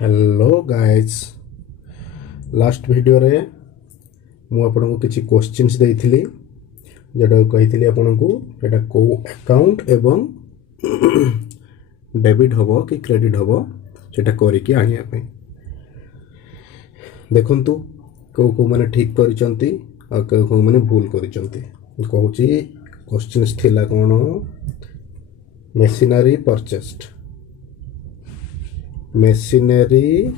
Hello guys, last video रे मु आपन को किछि क्वेश्चंस देइथिली जेटा कहिथिली आपन को एटा को अकाउंट एवं डेबिट हबो कि क्रेडिट हबो सेटा करि कि आनिया पे देखंतु को माने ठीक करिसंती आ को माने भूल करिसंती कहूची क्वेश्चंस थिला कोन मेशिनरी परचेस्ड machinery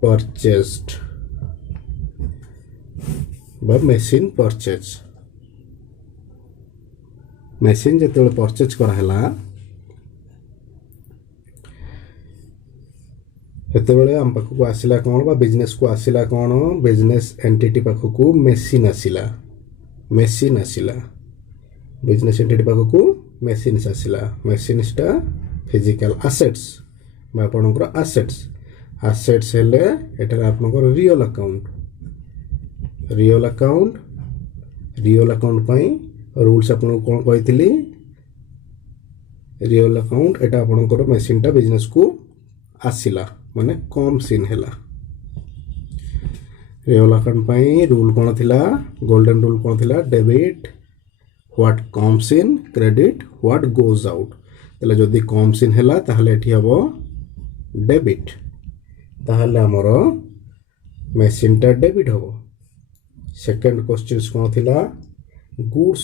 purchased बा machine purchase machine जेतेबेले परचेज कराला सेतेबेले हम पाखकु आसिला कोन बा बिजनेस को आसिला कोन बिजनेस एंटिटी पाखकु मशीन आसिला बिजनेस एंटिटी पाखकु मशीन आसिला मशीनटा फिजिकल असेट्स बा आपनकर असेट्स हेले एटा आपनकर रियल अकाउंट पई रूल्स आपन कोन कहितली रियल अकाउंट एटा आपनकर मशीनटा बिजनेस को आसिला माने कम सीन हैला रियल अकाउंट पई रूल कोन थिला गोल्डन रूल कोन थिला debit what comes in credit what goes out तले जदि कम सीन हैला ताहले एठी हबो डेबिट ताहले हमरो मशीन टा डेबिट हबो सेकंड क्वेश्चन कोन थिला गुड्स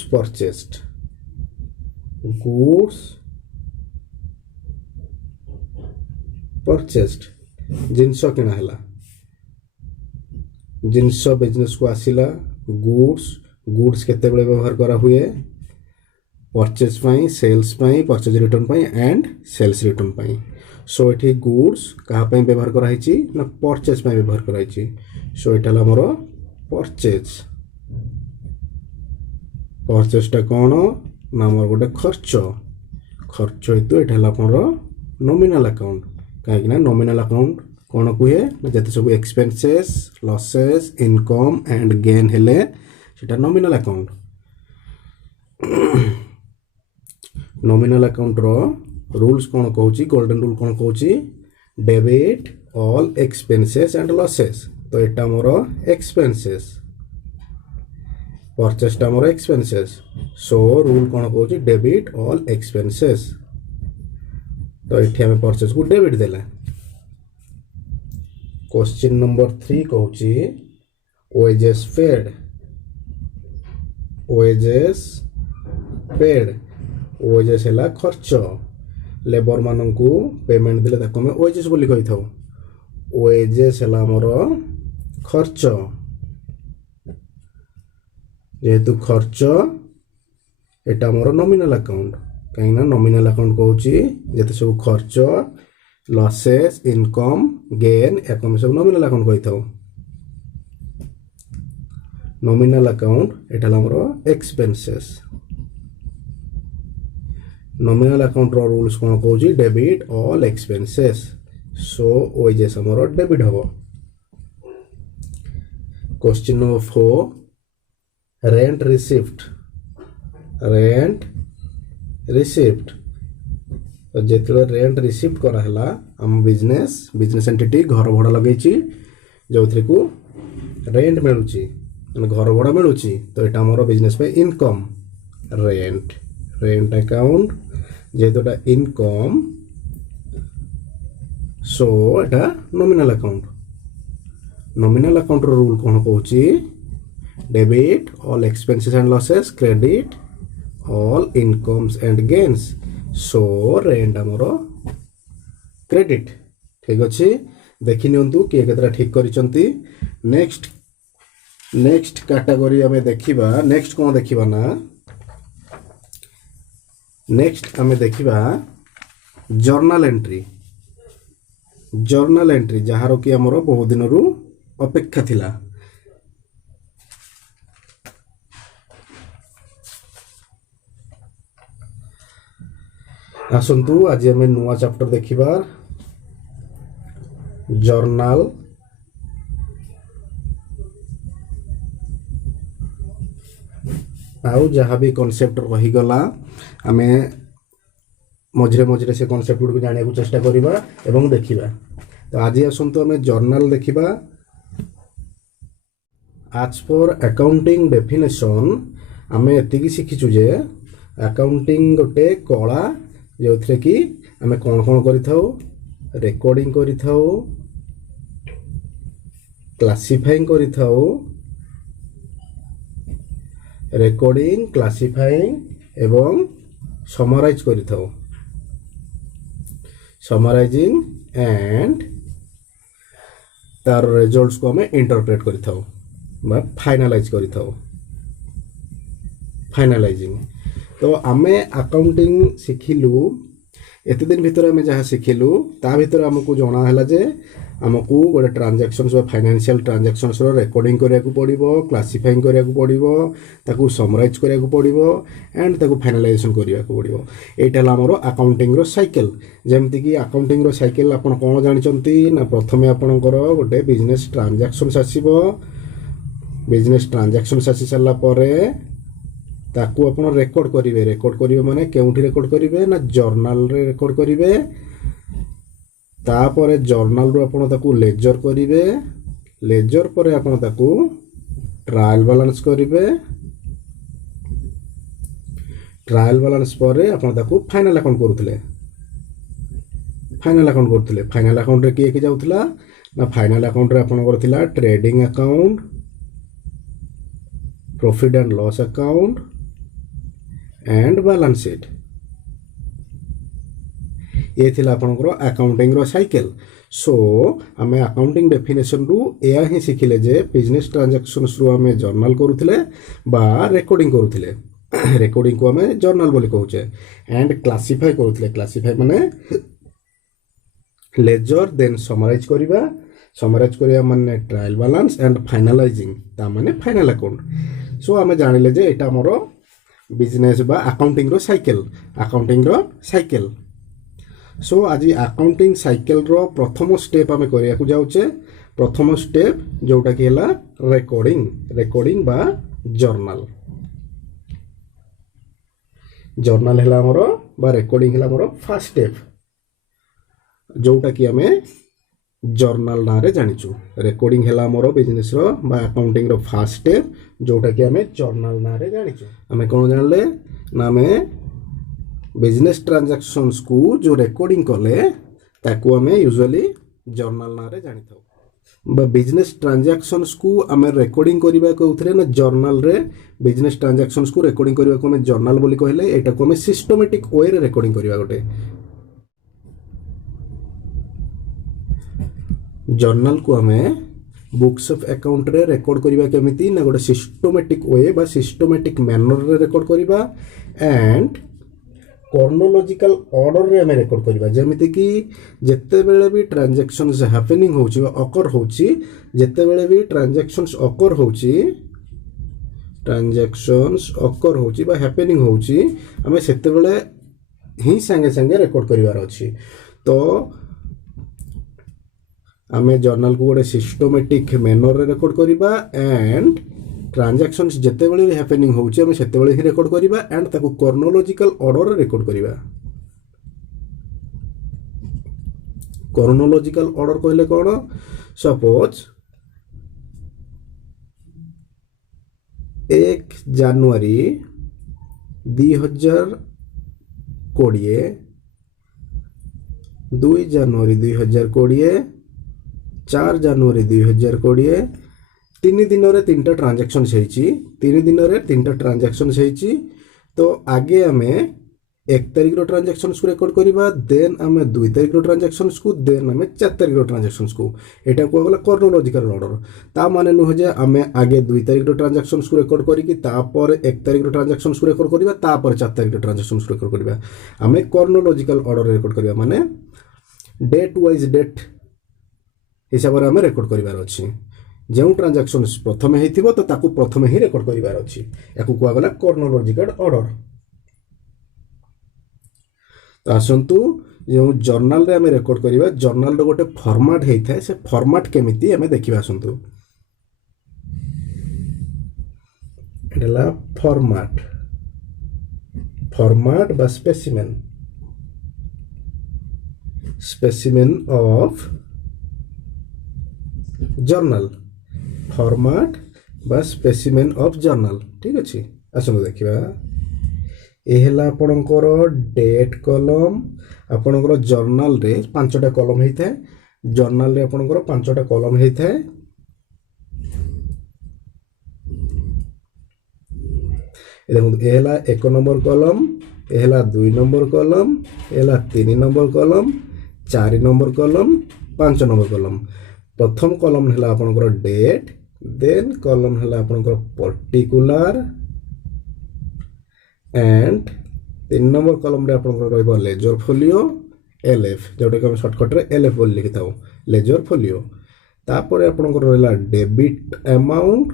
परचेस्ड जिंस किना हैला जिंस बिजनेस को आसिला गुड्स केते बेले व्यवहार करा हुए परचेज पाई सेल्स पाई परचेज रिटर्न पाई एंड सेल्स रिटर्न पाई सो एठी गुड्स कहा पाई व्यवहार करा हिची ना परचेज पाई व्यवहार करा हिची सो एटा हमर परचेज टा कोन ना हमर गोटे खर्च हेतु एटा हमर नॉमिनल अकाउंट काहे ना नॉमिनल अकाउंट कोन कुहे जते सब expenses losses income and gain हेले सेटा नॉमिनल अकाउंट नॉमिनल अकाउंट रो रूल्स कोन कहूची गोल्डन रूल कोन कहूची debit all expenses and losses तो एटा मोर एक्सपेंसेस परचेस टा मोर एक्सपेंसेस सो रूल कोन कहूची डेबिट ऑल एक्सपेंसेस तो एठी हमें परचेस को डेबिट देला क्वेश्चन नंबर 3 कहूची वेजेस पेड वेजेस हैला खर्च लेबर मानन को पेमेंट दिले ताको में वेजेस बोली कहि थाउ वेजेस हैला हमर खर्च जेतु खर्च एटा हमर नॉमिनल अकाउंट काइना नॉमिनल अकाउंट कहूची जेते सब खर्च लॉसेस इनकम गेन एकम सब नॉमिनल अकाउंट कहि थाउ नॉमिनल अकाउंट एटा हमर एक्सपेंसेस नॉमिनल अकाउंट रो रूल्स कोन कहूची debit all expenses so wages हमर डेबिट हबो क्वेश्चन नंबर 4 रेंट रिसिप्ट तो जेतले रेंट रिसिप्ट करा हला हम बिजनेस एंटिटी घर भड़ा लगेची जोथरे को रेंट मिलुची माने घर भड़ा मिलुची तो एटा हमर बिजनेस पे इनकम रेंट अकाउंट जेतोटा इनकम सो एटा नॉमिनल अकाउंट रो रूल कोन कहूची debit all expenses and losses credit all incomes and gains so rent हमरो क्रेडिट ठीक अछि देखि नियंतु के केतरा ठीक करिसंती नेक्स्ट कैटेगरी हमें देखिबा नेक्स्ट कोन देखिबा ना नेक्स्ट हमें देखिबा जर्नल एंट्री जहारो कि हमरो बहुत दिन रु अपेक्षा थिला आसंतु आज हमें नुआ चैप्टर देखिबा जर्नल आउ जहाँ भी कॉन्सेप्ट रही गला हमें मझे मझे से कनसेप्ट गुड जाना चेष्टा करवा एवं देखा। तो आज आसतु आम जर्नाल देखा। आज पर अकाउंटिंग डेफिनेशन आम एति शिखीचु जे अकाउंटिंग गोटे कला जो थे कि आम कौन कौन कर रेकर्डिंग कर क्लासिफाइंग कर रेकर्डिंग क्लासिफाइंग एवं समराइज कर समराइजिंग एंड तार रिजल्ट्स को हमें इंटरप्रेट कर फाइनालाइज कर फाइनालाइजिंग। तो आमे अकाउंटिंग शिखिलु एत दिन भितर आम जहाँ शिखिलु ता भितर आमको जना है जे आमको गोटे ट्रांजैक्शंस फाइनेंशियल ट्रांजैक्शंस रेकर्डिंग करिया को पड़िबो, क्लासिफाइंग करिया को पड़िबो, ताकू समराइज करिया को पड़िबो एंड ताकू फाइनालाइजेशन करिया को पड़िबो। एटा हला हमरो अकाउंटिंग रो साइकिल। जेमति कि अकाउंटिंग रो साइकिल आपण कोन जानिचंती ना प्रथमे आपणकर गोटे बिजनेस ट्रांजैक्शंस आसीबो। बिजनेस ट्रांजैक्शंस आसी सारला परे ताकू आपण रेकॉर्ड करिवे माने केउठी रेकॉर्ड करिवे ना जर्नल रे रेकॉर्ड करिवे। तापरे जर्नल रो आपण ताकू लेजर करिवे। लेजर परे आपण ताकू ट्रायल बैलेंस करिवे। ट्रायल बैलेंस परे आपण ताकू फाइनल अकाउंट करूथले। फाइनल अकाउंट रे के जाउथला ना फाइनल अकाउंट रे आपण करथिला trading account, profit and loss account and balance sheet. ये थिला आपनकर अकाउंटिंग रो साइकिल। सो आमे अकाउंटिंग डेफिनेशन रु एया ही सिखिले जे बिजनेस ट्रांजैक्शंस रु आमे जर्नल करूथिले बा रेकॉर्डिंग करूथिले। रेकॉर्डिंग को आमे जर्नल बोली कहूचे एंड क्लासिफाई करूथिले। क्लासिफाई माने लेजर देन समराइज करिया माने ट्रायल बैलेंस एंड फाइनालाइजिंग ता माने फाइनल अकाउंट। सो आमे जानिले जे एटा हमरो बिजनेस बा अकाउंटिंग रो साइकिल। सो आज अकाउंटिंग साइकिल रो प्रथम स्टेप आमे करिया को जाउचे। प्रथम स्टेप जोटा कि हला रेकॉर्डिंग बा जर्नल हला हमरो बा रेकॉर्डिंग हला हमरो फर्स्ट स्टेप जोटा कि आमे जर्नल ना रे जानिचु। रेकॉर्डिंग हला हमरो बिजनेस रो बा अकाउंटिंग रो फर्स्ट स्टेप जोटा कि आमे जर्नल ना रे जानिचु। आमे कोन जानले ना आमे बिजनेस ट्रांजैक्शंस को जो रेकॉर्डिंग कले ताकू आमे यूजुअली जर्नल ना रे जानि थाउ। बा बिजनेस ट्रांजैक्शंस को आमे रेकॉर्डिंग करिबा को उथरे ना जर्नल रे बिजनेस ट्रांजैक्शंस को रेकॉर्डिंग करिबा को आमे जर्नल बोली कहले एटा को आमे सिस्टमैटिक वे रे रेकॉर्डिंग करिबा। गोटे जर्नल को आमे बुक्स ऑफ अकाउंट रे रेकॉर्ड करिबा केमिति ना गोटे सिस्टमैटिक वे बा सिस्टमैटिक मैनर रे रेकॉर्ड करिबा एंड क्रोनोलॉजिकल ऑर्डर रे हमें रेकॉर्ड करिबा। जेमिति कि जत्ते बेले भी ट्रांजैक्शंस हैपनिंग होची बा अकर होची, जत्ते बेले भी ट्रांजैक्शंस अकर होची बा हैपनिंग होची हमें सेते बेले ही संगे संगे रेकॉर्ड करिवार अछि। तो आमे जर्नल को गोटे सिस्टमैटिक मैनर रे रेकॉर्ड करिबा एंड ट्रांजैक्शंस जत्ते बेले भी हैपनिंग होची हमें सेते बेले ही रेकॉर्ड करिबा एंड ताको क्रोनोलॉजिकल ऑर्डर रे रेकॉर्ड करिबा। क्रोनोलॉजिकल ऑर्डर कहले कोन? सपोज 1 जनवरी 2020, 2 जनवरी 2020, 4 जनवरी 2020 तीन दिन रे 3टा ट्रांजैक्शन हेची। 3 दिन रे 3टा ट्रांजैक्शन हेची। तो आगे आमे 1 तारिख रो ट्रांजैक्शंस को रेकॉर्ड करिबा, देन आमे 2 तारिख रो ट्रांजैक्शंस को, देन आमे 4 तारिख रो ट्रांजैक्शंस को। एटा को गला क्रोनोलॉजिकल ऑर्डर। ता माने न हो जे आमे आगे 2 तारिख रो ट्रांजैक्शंस को रेकॉर्ड करी कि तापर 1 तारिख रो ट्रांजैक्शंस को रेकॉर्ड करिबा, तापर 4 तारिख रो ट्रांजैक्शंस को रेकॉर्ड करिबा। आमे क्रोनोलॉजिकल ऑर्डर रेकॉर्ड करिबा माने डेट वाइज डेट हिसाब रे आमे रेकॉर्ड करिबार अछि। जो ट्रांजैक्शन प्रथम हेतिबो तो ताकू प्रथम ही रेकॉर्ड करिवार अछि। याकू कुआ गला क्रोनोलॉजिकल ऑर्डर। तो आसंतु जो जर्नल रे हमें रेकॉर्ड करिबा, जर्नल रो गोटे फॉर्मेट हेइथाय, से फॉर्मेट केमिति हमें देखिबा। आसंतु एला फॉर्मेट बा specimen. Specimen of journal format बा स्पेसिमेन ऑफ जर्नल ठीक अच्छे आसतु देखा ये आपणकर डेट कलम आपणकर जर्नल रे 5टा कलम होता है जर्नल रे आपणकर 5टा कलम होता है देखो ये 1 नंबर कलम ये 2 नंबर कलम ये 3 नंबर कलम 4 नंबर कलम 5 नंबर कलम प्रथम कलम है आपणकर डेट देन कलम है आपणकर पर्टिकुलर एंड 3 नंबर कलम रे आपणकर रहइबो लेजर फोलियो एलएफ जोटा कि हम शॉर्टकट रे एलएफ बोल लिखि थाउ लेजर फोलियो तापर आपणकर रहला डेबिट अमाउंट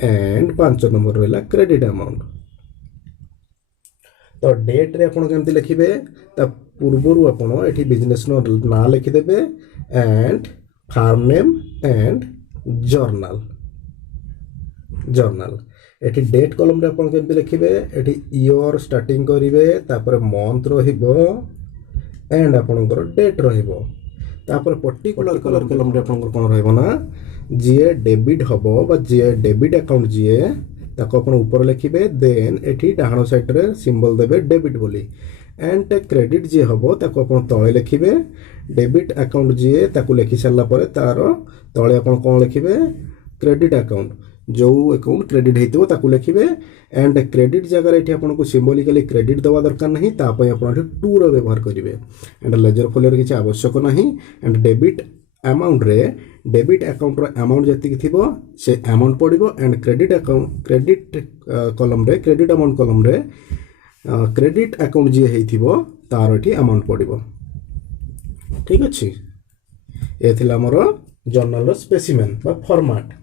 एंड 5 नंबर रहला क्रेडिट अमाउंट तो डेट रे आपण केमति लिखिबे ता पूर्वरु आपण एठी बिजनेस नो ना लिखि देबे and firm name and journal एठी डेट कॉलम रे आपण केमति लिखिबे एठी ईयर स्टार्टिंग करिवे तापर मंथ रहिबो एंड आपणकर डेट रहिबो तापर पर्टिकुलर कलर कॉलम रे आपणकर कोन रहइबो ना जे डेबिट हबो बा जे डेबिट अकाउंट जे ताको आपण ऊपर लिखिबे देन एठी डाहाण साइड रे सिंबल देबे डेबिट बोली एंड क्रेडिट जे हबो ताको आपण तळे लिखिबे डेबिट अकाउंट जे ताको लिखि सारला परे तार तळे आपण कोन लिखिबे क्रेडिट अकाउंट जो अकाउंट क्रेडिट हेतिबो ताको लिखिबे एंड क्रेडिट जगह एठी आपण को सिंबॉलिकली क्रेडिट दवा दरकार नहीं ता पय आपण एठी टू रो व्यवहार करिवे एंड लेजर फोलियो किछि आवश्यक नहीं एंड डेबिट अमाउंट रे डेबिट अकाउंट रो अमाउंट जति थिबो से अमाउंट पड़िबो and credit account credit column रे क्रेडिट अमाउंट कॉलम रे क्रेडिट अकाउंट जे हेथिबो तार एठी अमाउंट पड़िबो ठीक अछि ए थिला हमर जर्नल रो स्पेसिमेन बा फॉर्मेट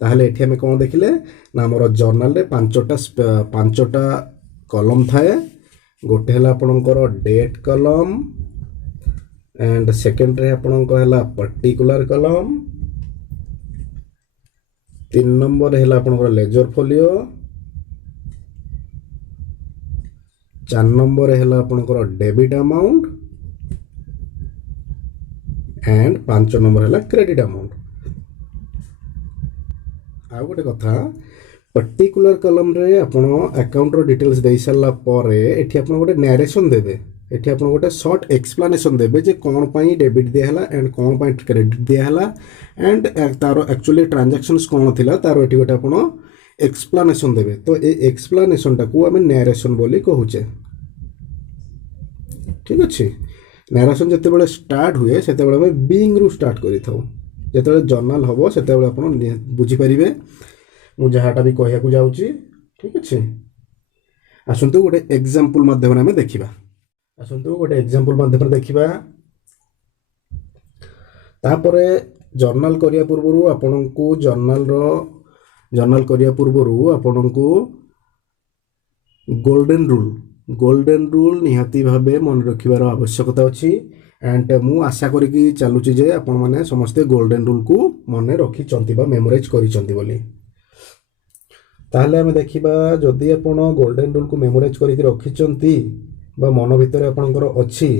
ताहले एठी हमें कोन देखिले ना हमर जर्नल रे 5टा कॉलम थाए गोटे हला आपनकर डेट कॉलम एंड सेकंड रे आपनकर हला पर्टिकुलर कॉलम 3 नंबर हला आपनकर लेजर फोलियो 4 नंबर हला आपनकर डेबिट अमाउंट एंड 5 नंबर हला क्रेडिट अमाउंट आ गोटे कथा पर्टिकुलर कॉलम रे आपण अकाउंट रो डिटेल्स दे सारला परे एठी आपण गोटे नरेशन देबे एठी आपण गोटे शॉर्ट एक्सप्लेनेशन देबे जे कोन पई डेबिट दिया हला एंड कोन पई क्रेडिट दिया हला एंड तारो एक्चुअली ट्रांजैक्शंस कोन थिला तारो एठी गोटे आपण एक्सप्लेनेशन देबे तो ए एक्सप्लेनेशन टा को हम नरेशन बोली कहूचे ठीक अछि नरेशन जते बेले स्टार्ट हुए सेते बेले हम बीइंग रु स्टार्ट करि थाउ जते जर्नल हबो सेते बेले आपण बुझी परिबे मु जहाटा भी कहया को जाउची ठीक अछि आसंतु गोटे एग्जांपल माध्यम रे हम देखिबा आसंतु गोटे एग्जांपल माध्यम रे देखिबा तापरे जर्नल करिया पूर्वरु आपनकु जर्नल करिया पूर्वरु आपनकु गोल्डन रूल निहाती भाबे मन रखिबार आवश्यकता अछि एंड मु आशा करी कि चालुची जे आपण माने समस्त गोल्डन रूल को मने रखी चंती बा मेमोराइज करी चंती बोली ताहले हम देखिबा जदि आपण गोल्डन रूल को मेमोराइज करी रखी चंती बा मन भितर आपणकर अछि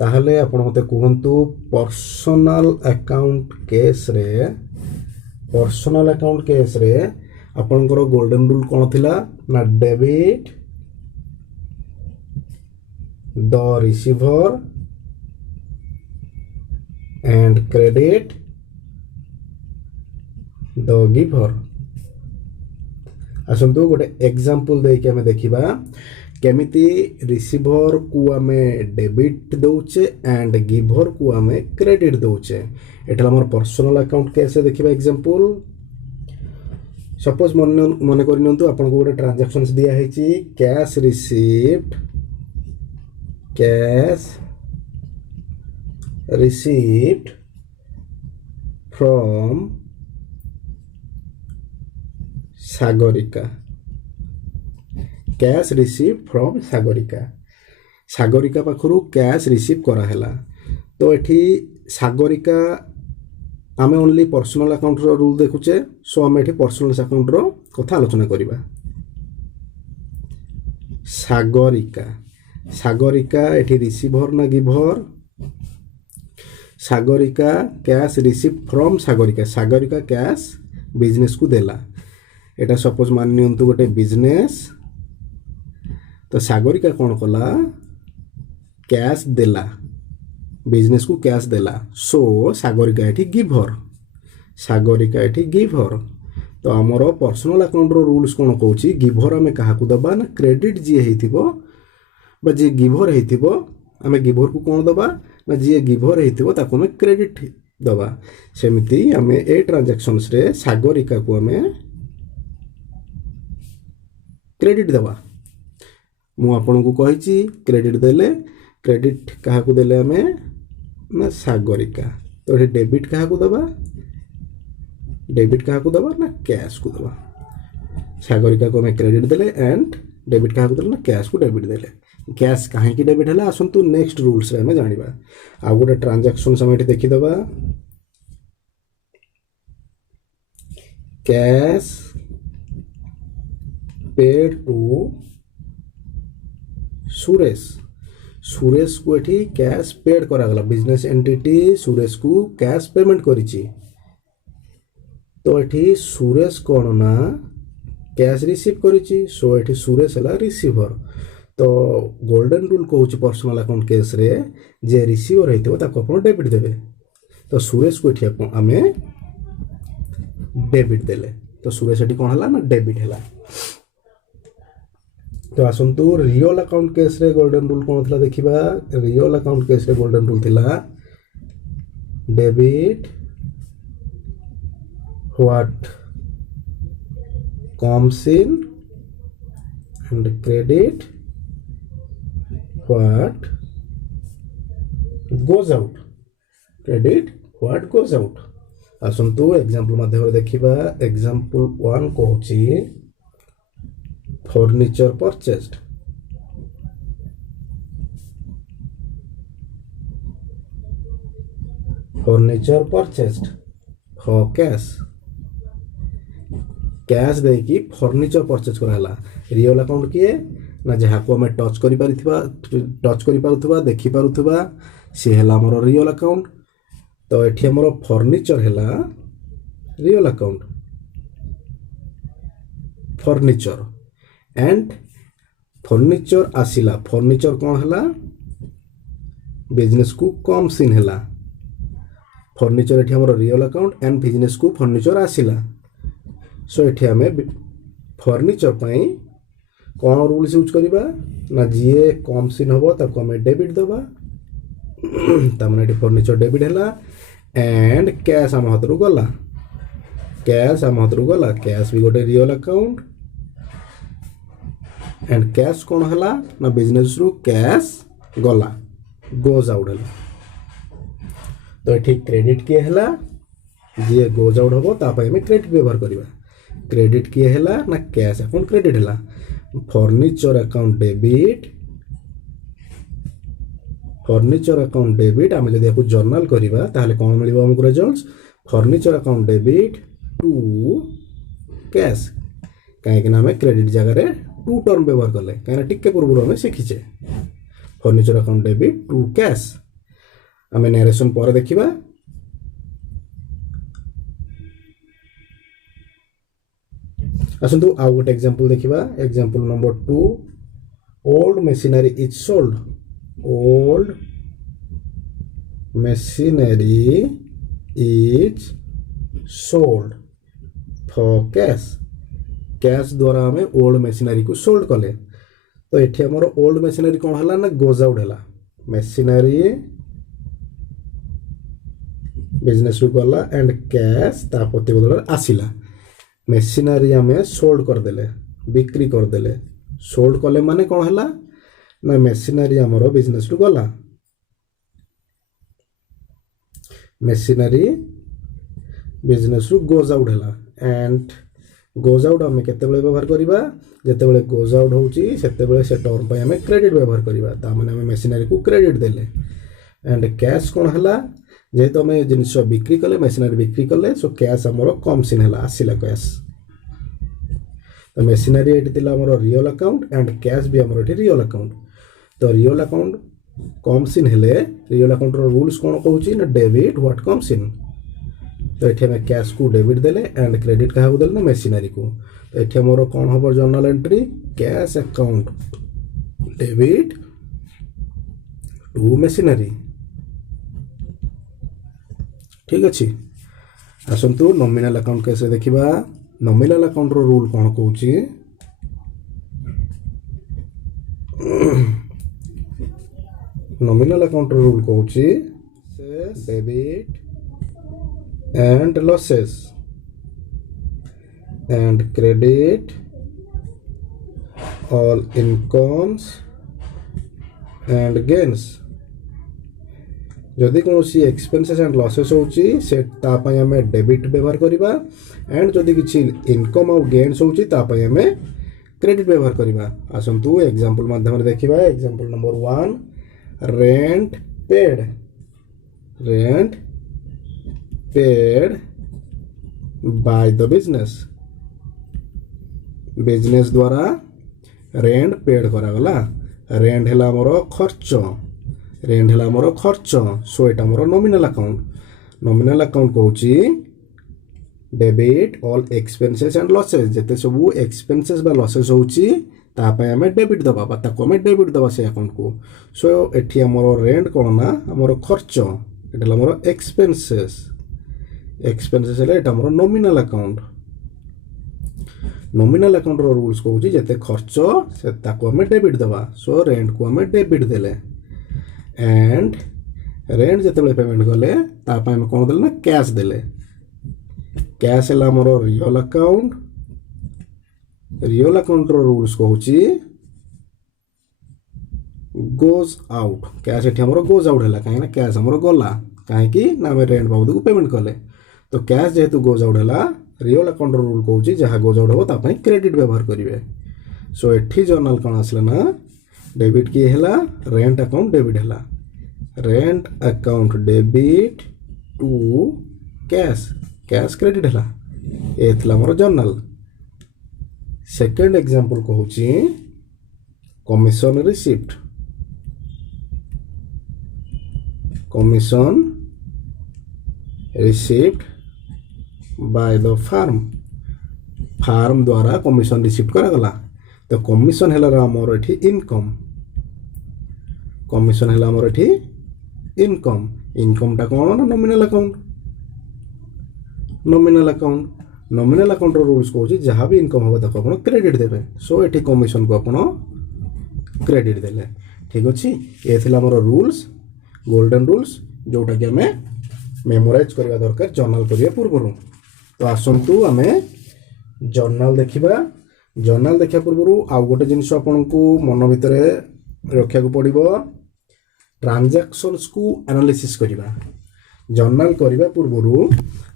ताहले आपण मते कहंतु पर्सनल अकाउंट केस रे आपणकर गोल्डन रूल कोन थिला ना debit the receiver and credit the giver आसंतु गोटे एग्जांपल दे के हमें देखिबा केमिति रिसीवर को हमें डेबिट दउचे एंड गिवर को हमें क्रेडिट दउचे एटा हमर पर्सनल अकाउंट कैसे देखिबा एग्जांपल सपोज मन करनियंतु आपन को गोटे ट्रांजैक्शंस दिया हेची cash received from Sagarika cash receive from Sagarika पाखरु कैश रिसीव करा हैला तो एठी सागरिका आमे ओनली पर्सनल अकाउंट रो रूल देखुचे सो आमे एठी पर्सनल अकाउंट रो कथा आलोचना करिबा सागरिका एठी रिसीवर ना giver Sagarika cash receive from Sagarika Sagarika cash business को देला एटा सपोज मान नियंतु गोटे बिजनेस तो सागरिका कौन कला कैश देला बिजनेस को कैश देला सो सागरिका एठी गिभर सागरिका एठी गिभर तो आमर पर्सनल अकाउंट रो रूल्स कौन कहूँ गिभर आम क्या दबा ना क्रेडिट जी होती जी गिभर होती आम गिभर को कौन दबा ना जी गिभर होती आम क्रेडिट दबा सेमती आम ए ट्रांजैक्शंस रे सागरिका को आम क्रेडिट दबा मु आपन को कही क्रेडिट देले क्रेडिट क्या देले आम ना सागरिका तो ये डेबिट क्या दबा डेबिट क्या दबा ना कैश को दबा सागरिका को हमें क्रेडिट देले एंड डेबिट क्या देले ना कैश को डेबिट देले कैश कहीं डेबिट है आसतु नेक्स्ट रूल्स रे हमें जानिबा आ गोटे ट्रांजैक्शन हम एठी देखि दबा cash paid to Suresh Suresh को एठी कैश पेड करागला बिजनेस एंटिटी सुरेश को कैश पेमेंट करिछि तो एठी सुरेश कौन ना कैश रिसीव करिछि सो एठी सुरेश हला रिसीवर तो गोल्डन रूल कहूँ पर्सनल अकाउंट केस रे जे रिसीवर होइतो ताको आपण डेबिट देबे तो सुरेश को एठी आमे डेबिट देले तो सुरेश एठी कोन हला ना डेबिट हला तो आसतु रियल अकाउंट केस रे गोल्डन रूल कौन था देखा रियल अकाउंट केस रे गोल्डन रूल थिला debit what comes in and credit what goes out credit what goes out आसतु एग्जांपल माध्यम देखिबा एग्जांपल 1 कहूची furniture purchased furniture purchased for cash cash दे कि फर्निचर परचेज कराला रियल अकाउंट किए ना जहाँ को हमें टच करि पारुथबा देखि पारुथबा सी हला हमर रियल अकाउंट तो एठी हमर फर्निचर हला real account furniture and furniture आसिला फर्निचर कौन हला बिजनेस को कम सीन हला फर्निचर एठी हमर रियल अकाउंट एंड बिजनेस को फर्निचर आसिला सो एठी हमें फर्निचर पाई कौन रूल्स यूज करिबा ना जीए कम सीन हबो ताको हमें डेबिट दबा तामने एठी फर्निचर डेबिट हला एंड कैश आम हाथरू गला कैश भी गोटे रियल अकाउंट एंड कैश कौन हला ना बिजनेस रु कैश गला गोज आउट हला तो ये क्रेडिट किए हला जी गोज आउट हबो ता पय में क्रेडिट व्यवहार करिबा क्रेडिट किए हला ना कैश अकाउंट क्रेडिट हला फर्निचर अकाउंट डेबिट आम जदि आपको जर्नल करिबा ताहले कोन मिलिबो हमकु results furniture account debit to cash कहीं हमें क्रेडिट जगह टू टर्म व्यवहार कले कहीं टिके पूर्व हमें शिखीचे furniture account debit to cash आम नरेशन पर देखा आसतु आउ गोटे एग्जांपल देखा example number 2 old machinery is sold old machinery is sold for cash cash द्वारा हमें ओल्ड मशीनरी को सोल्ड कले तो ये आमर ओल्ड मशीनरी कौन है ना गोज आउट है मशीनरी बिजनेस रु गला एंड कैश ता प्रति बदल आसिला मशीनरी आम सोल्ड करदेले बिक्री करदेले सोल्ड कले माने कौन है ना मशीनरी आमर बिजनेस रु गला मशीनरी बिजनेस रु गोज आउट है एंड गोज आउट आम केते व्यवहार करवा जिते गोज आउट होची से टर्म पे आम क्रेडिट व्यवहार करवा ताने आम मशीनरी को क्रेडिट देले एंड कैश कौन है जेहेतु आम जिनस बिक्री कले मशीनरी बिक्री कले सो कैश आमर कम सीन है आसला कैश तो मशीनरी ये आमर रियल अकाउंट एंड कैश भी आमर ये रियल अकाउंट तो रियल अकाउंट कम्स इन हेले रियल अकाउंट रूल्स कौन कहूँ ना डेबिट व्हाट कम्स इन। तो ये आम कैश को डेबिट देले एंड क्रेडिट क्या देले ना मेसिनरी को। तो ये मोर कौन हम journal entry cash account debit to machinery. ठीक अच्छे आसतु नॉमिनल अकाउंट कैसे देखा। नॉमिनल अकाउंट रूल कौन कहूँ नॉमिनल अकाउंट रूल कहूँ debit and losses and credit all incomes and gains। जदि कौन एक्सपेंसेस एंड लॉसेस होची से तापाई हमें डेबिट व्यवहार करिबा एंड जदि किछि इनकम और गेन्स होची तापाई हमें क्रेडिट व्यवहार करिबा। आसंतु एग्जांपल माध्यम रे देखिबा। Example number 1 rent paid by the business द्वारा रेंट पेड करागला। रेंट है मोर खर्च सो एटा मोर नॉमिनल अकाउंट कहूँ debit all expenses and losses. जिते सब एक्सपेंसेस बा लॉसेस होची तापाई हमें डेबिट दबा बा ताको हमें डेबिट दबा से अकाउंट को। सो एठी हमर रेंट कोन ना हमर खर्च एटा हमर एक्सपेंसेस है एटा हमर नॉमिनल अकाउंट रो रूल्स कहूँ जिते खर्च से ताको हमें डेबिट दबा। सो रेंट को हमें डेबिट देले एंड रेंट जिते पेमेंट कले तापाई हमें कौन देले ना कैश देले। कैश है हमर रियल अकाउंट रो रूल्स कहूँ गोज आउट। कैश एठी हमर गोज आउट है कहीं कैश हमर गला कहीं ना रेंट बाबद को पेमेंट कले। तो कैश जेहेतु गोज आउट है रियल अकाउंट रूल कहूँ जहाँ गोज आउट हम तापाई क्रेडिट व्यवहार करेंगे। सो एठी जर्नल कौन आसला ना डेबिट किए है रेंट अकाउंट डेबिट है rent account debit to cash credit है ये मोर जर्नल। सेकेंड एग्जांपल कहूँ commission receipt by the firm द्वारा कमिशन रिसीव करागला। तो कमिशन है आमर एठी इनकम टा कौन नॉमिनल अकाउंट रूल्स कहूँ जहाँ भी इनकम हम ताको आप क्रेडिट देवे। सो एठी कमिशन को आप क्रेडिट देले। ठीक अच्छे ये मोर रूल्स गोल्डन रूल्स जोटा कि आम मेमोराइज करवा दरकार जर्नल करिया पूर्व। तो आसतु आम जर्नल देखा। जर्नल देखा पूर्व आउ गोटे जिनस आपन को मन भितर रखा पड़ो ट्रांजैक्शंस को एनालिसिस करवा। जर्नल करने पूर्व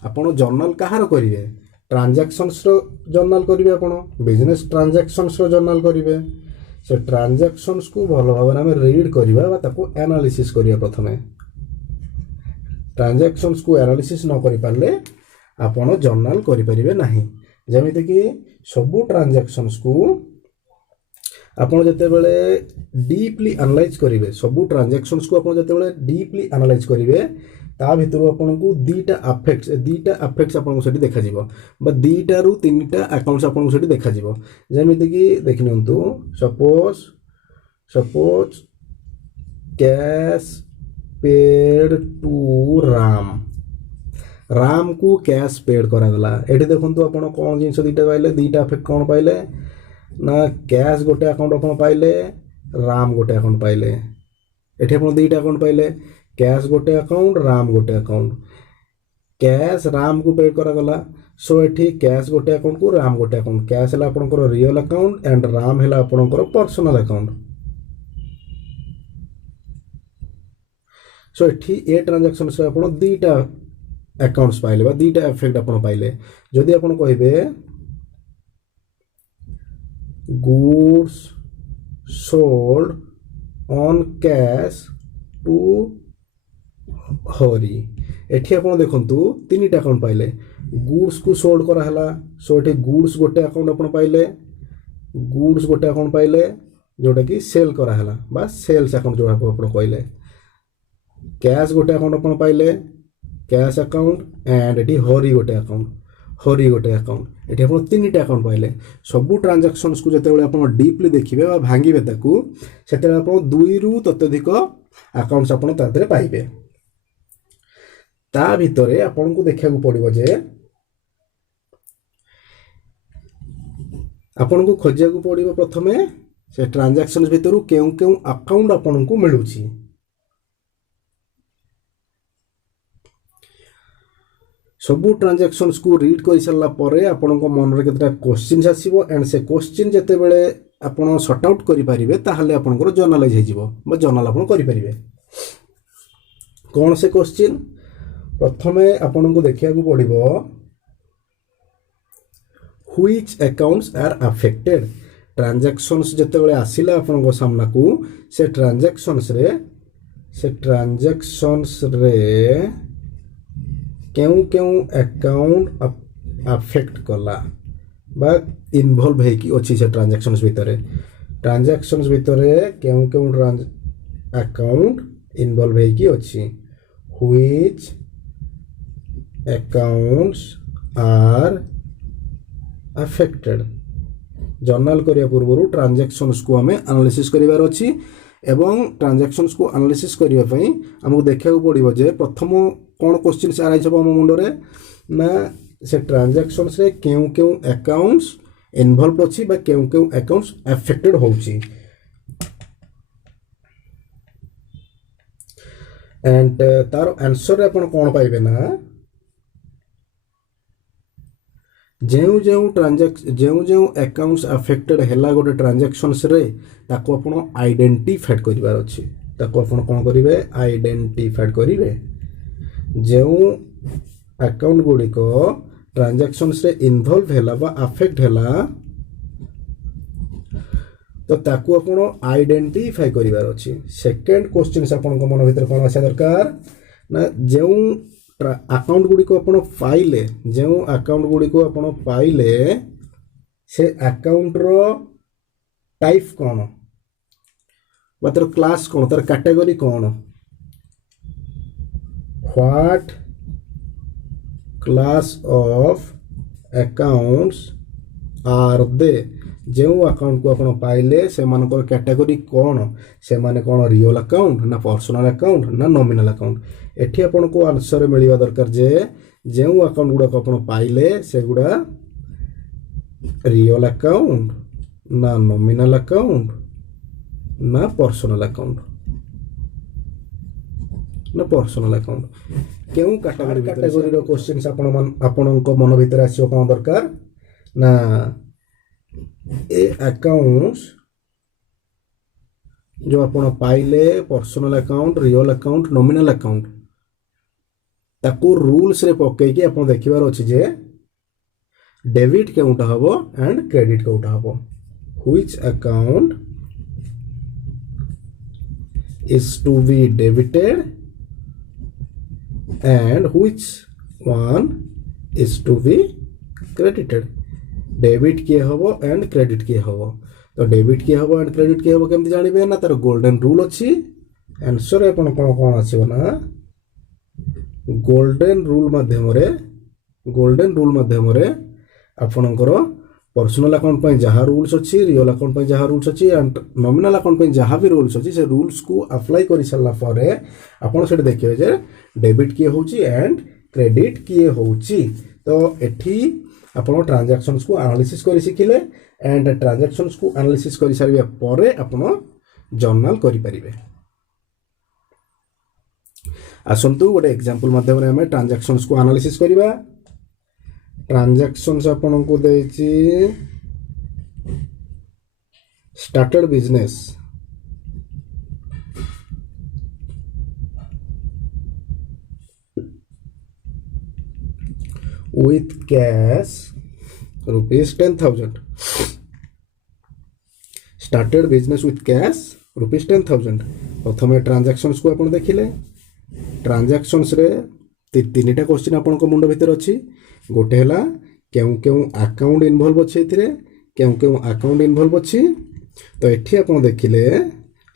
आपन जर्नल कहार करेंगे ट्रांजैक्शंस जर्नल करेंगे आपन बिजनेस ट्रांजैक्शंस जर्नल करेंगे। से ट्रांजैक्शंस को भल भाव में रीड करवा एनालिसिस करिया। प्रथम ट्रांजैक्शंस को एनालिसिस न करि पारले आपन जर्नल करि परिबे नाही। जेमिति कि सबु ट्रांजैक्शंस को आपन जते बेले डीपली एनालाइज करिवे सबु ट्रांजैक्शंस को आपन जते बेले डीपली एनालाइज करिवे ता भितर आपन को दीटा अफेक्ट्स आपन को सेठी देखा जिवो बा दीटा रु तीनटा अकाउंट्स आपन को सेठी देखा जिवो। जेमिति कि देखिनंतु suppose cash paid to Ram को कैश पेड करागला। एठी देखंतु आपन कोन जिंस दीटा पाइले दीटा अफेक्ट कोन पाइले ना कैश गोटे अकाउंट आपन पाइले राम गोटे अकाउंट पाइले। एठी आपन दीटा अकाउंट पाइले कैश गोटे अकाउंट राम गोटे अकाउंट। कैश राम को पेड करागला। सो एठी कैश गोटे अकाउंट को राम गोटे अकाउंट। कैश है आपनकर रियल अकाउंट एंड राम है आपनकर पर्सनल अकाउंट। सो एठी ए ट्रांजैक्शन से आपन दीटा अकाउंट्स पाइले बा दीटा इफेक्ट आपन पाइले। जदि आपन कहिबे goods sold on cash to Hari एठी आपन देखंतु तीनटा अकाउंट पाइले गुड्स को सोल्ड करा हला। सो एठी गुड्स गोटे अकाउंट आपन पाइले जोटा कि सेल कराला बा सेल्स अकाउंट जो आप कहले कैश गोटे अकाउंट आप पाइले कैश अकाउंट एंड ये हरी गोटे अकाउंट ये आप तीन टा अकाउंट पाइले सबू ट्रांजैक्शंस को जिते आप डीपली देखिए भांगे से आप दुई रु तत्यधिक अकाउंट्स आप पाइबे ता भितर आपन को देखा पड़ो जे आपन को खोजा पड़ो प्रथमे से ट्रांजैक्शंस भितर केउ केउ अकाउंट आपन को मिलुची सबू ट्रांजैक्शंस को रीड कर सारा पर आपन को मन रे केतटा क्वेश्चन आसीबो एंड से क्वेश्चन जते बेले आपन सॉर्ट आउट करि परिबे ताहले आपन को जर्नलाइज हे जिवो बा जर्नल आपन करि परिबे कोन से क्वेश्चन प्रथमे आपन को देखिया को पड़िबो which accounts are affected transactions जते बेले आसिला आपन को सामना को से ट्रांजैक्शंस रे केउ केउ अकाउंट अफेक्ट कला बा इन्वॉल्व है कि अच्छी से ट्रांजैक्शंस भितर केउ केउ अकाउंट इन्वॉल्व है कि अच्छी which accounts are affected journal करिया पूर्व ट्रांजैक्शंस को हमें एनालिसिस करिवार अछि एवं ट्रांजैक्शंस को एनालिसिस करिया पई हमको देखा पड़ो जे प्रथम कौन क्वेश्चन से आराइछ हम मुंडरे ना से ट्रांजैक्शंस रे केउ केउ अकाउंट्स इन्वॉल्व अछि बा केउ केउ अकाउंट्स अफेक्टेड होउछि एंड तार आंसर अपन कौन पाइबे ना जो अकाउंट्स अफेक्टेड हैला गोटे ट्रांजैक्शंस रे ताको अपन आइडेंटिफाइड करिवार अछि ताको अपन कोन करिवे आइडेंटिफाइड करिवे जो अकाउंट गुडी को ट्रांजैक्शंस रे इन्वॉल्व हैला बा अफेक्ट हैला तो ताको अपन आइडेंटिफाई करिवार अछि सेकंड क्वेश्चन से अपन को मन भीतर कोन आसे दरकार ना जो अकाउंट गुडी को अपन पाइले जो अकाउंट गुडी को अपन पाइले से अकाउंट रो टाइप कोन बा तर क्लास कोन तर कैटेगरी कोन what class of accounts are they जो अकाउंट को अपन पाइले से मानकर कैटेगरी कोन से माने कोन रियल अकाउंट ना पर्सनल अकाउंट ना नॉमिनल अकाउंट एठी अपन को आंसर मिलवा दरकार जे जो अकाउंट गुडा को अपन पाइले से गुडा रियल अकाउंट ना नॉमिनल अकाउंट ना पर्सनल अकाउंट केउ कैटेगरी रो क्वेश्चंस आपन को मन भीतर आसीओ कोन दरकार ना ए अकाउंट्स जो अपन पाइले personal account real account nominal account ताको रूल्स रे पक्के कि अपन देखिबार अछि जे डेबिट केउटा हबो एंड क्रेडिट केउटा हबो which account is to be debited and which one is to be credited debit किए हबो एंड क्रेडिट किए हबो तो डेबिट किए हबो एंड क्रेडिट किए हबो केमति जानिबे ना तार गोल्डन रूल अछि आंसर अपन कोन कोन आछिबो ना गोल्डन रूल माध्यम रे आपनकर पर्सनल अकाउंट पे जहाँ रूल्स अच्छी रियल अकाउंट पे जहाँ रूल्स अच्छी एंड नॉमिनल अकाउंट पे जहाँ भी रूल्स अच्छी से रूल्स को अप्लाई कर सारा पर आपन से देखिए जे डेबिट किए होची एंड क्रेडिट किए होची तो एठी आपन ट्रांजैक्शंस को एनालिसिस कर सिखिले एंड ट्रांजैक्शंस को एनालिसिस कर सारिया पर आपन जर्नल करि परिबे आसंतु गोटे एग्जांपल माध्यम रे हम ट्रांजैक्शंस को एनालिसिस करिबा ट्रांजैक्शंस आपन को देछि started business with cash rupees 10,000 started business with cash rupees 10,000 प्रथम ट्रांजैक्शंस को अपन देखिले ट्रांजैक्शंस रे तीनटा क्वेश्चन आपन को मुंड भीतर अछि गोटे हला केउ केउ अकाउंट इन्वॉल्व अछि एथिरे केउ केउ अकाउंट इन्वॉल्व अछि तो एठी आपण देखिले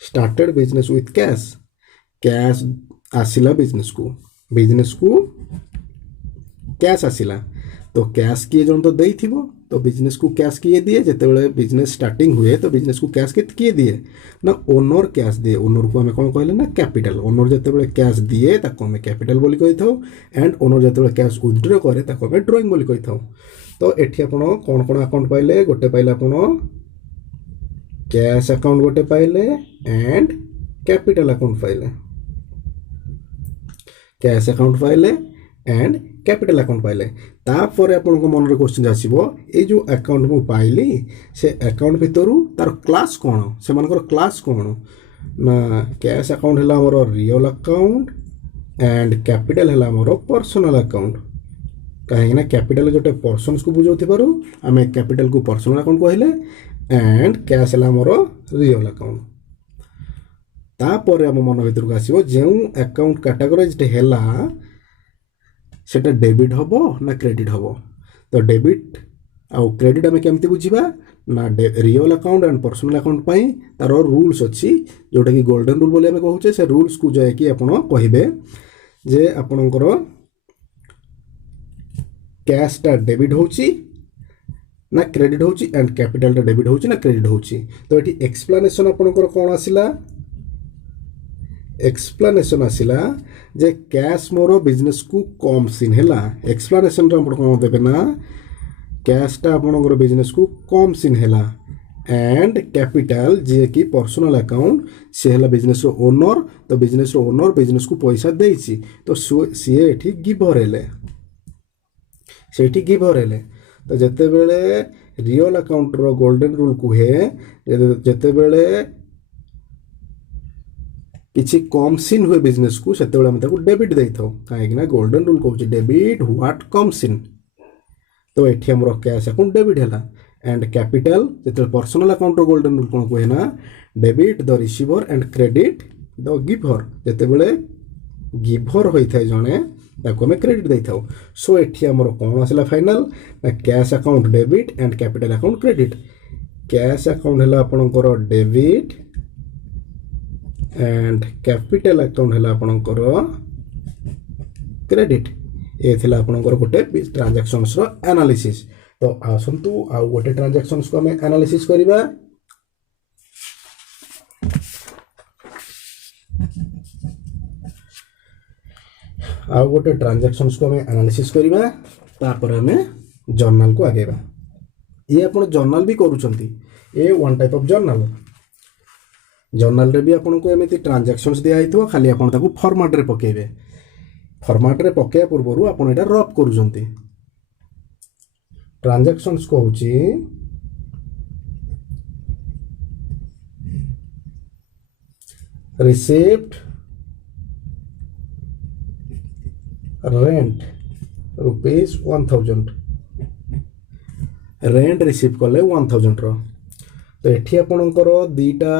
started business with cash cash आसिला बिजनेस को कैश आसिला तो कैश किए जन तो देई थिबो तो बिजनेस को कैश किए दिए जेते बेले बिजनेस स्टार्टिंग हुए तो बिजनेस को कैश किए दिए ना ओनर कैश दिए ओनर को हमें कौन कहले ना कैपिटल ओनर जेते बेले कैश दिए ताको हमें कैपिटल बोली कहि थाउ एंड ओनर जेते बेले कैश विथड्रॉ करे ताको हमें ड्राइंग बोली कहि थाउ तो एठी आपण कोन कोन अकाउंट पाइले गोटे पाइले आपण कैश अकाउंट गोटे पाइले एंड कैपिटल अकाउंट पाइले कैश अकाउंट पाइले एंड कैपिटल अकाउंट पाइले तापर आपन को मन रे क्वेश्चन आसीबो ए जो अकाउंट मु पाइली से अकाउंट भितरु तार क्लास कोन से मानकर क्लास कोन ना कैश अकाउंट हला हमर रियल अकाउंट एंड कैपिटल हला हमर पर्सनल अकाउंट कहीं ना कैपिटल जोटे पर्सन्स को बुझौथि पारू आमे कैपिटल को पर्सनल अकाउंट कहले एंड कैश हला हमर रियल अकाउंट तापर हम मन भितर को आसीबो जेउ अकाउंट कैटेगराइज्ड हला सेटा डेबिट हबो ना क्रेडिट हबो तो डेबिट आउ क्रेडिट आमे केमती बुझिबा ना real account and personal account पई तार रूल्स अछि जोटा कि गोल्डन रूल बोले आमे कहूचे से रूल्स को जाय कि आपण कहिबे जे आपणकर कैश टा डेबिट होची ना क्रेडिट होची एंड कैपिटल टा डेबिट होची ना क्रेडिट होची तो एठी एक्सप्लेनेशन आपणकर कोन आसिला एक्सप्लेनेशन आसिला जे कैश मोर बिजनेस को कम सीन हैला एक्सप्लेनेशन रे आपण कोन देबे ना कैश टा आपनकर बिजनेस को कम सीन हैला एंड कैपिटल जे कि पर्सनल अकाउंट से हैला बिजनेस रो ओनर तो बिजनेस रो ओनर बिजनेस को पैसा देइछि तो सी एठी गिवर हेले सेठी गिवर हेले तो जते बेले रियल अकाउंट रो गोल्डन रूल कुहे जते बेले किसी कम सीन हुए बिजनेस को सेते बेले हम ताको डेबिट देई थाउ काहे ना गोल्डन रूल कहूची डेबिट व्हाट कम सीन तो एठी हमरो कैश अकाउंट डेबिट हैला एंड कैपिटल जेते पर्सनल अकाउंट रो गोल्डन रूल कोन कोहे ना debit the receiver and credit the giver जेते बेले गिवर होई थाय जने ताको हमें क्रेडिट देई थाउ सो एठी हमरो कोन आसला फाइनल ना cash account debit and capital account credit cash account हैला आपनकर डेबिट एंड कैपिटल अकाउंट हैला आपनकर क्रेडिट ए थिला आपनकर गोटे ट्रांजैक्शंस रो एनालिसिस तो आसंतु आ गोटे ट्रांजैक्शंस को हमें एनालिसिस करबा आ गोटे ट्रांजैक्शंस को हमें एनालिसिस करबा तापर हमें जर्नल को आगेबा ये आपण जर्नल भी करूछंती ए वन टाइप ऑफ जर्नल रे भी आपन को एमिति ट्रांजैक्शंस दिया हितो खाली आपन ताको फॉर्मेट रे पकेबे फॉर्मेट रे पकेया पूर्वरु आपन एटा रफ करूछंती ट्रांजैक्शंस को होची receipt rent rupees 1000 rent receive कले 1000 रो तो एठी आपनकर दीटा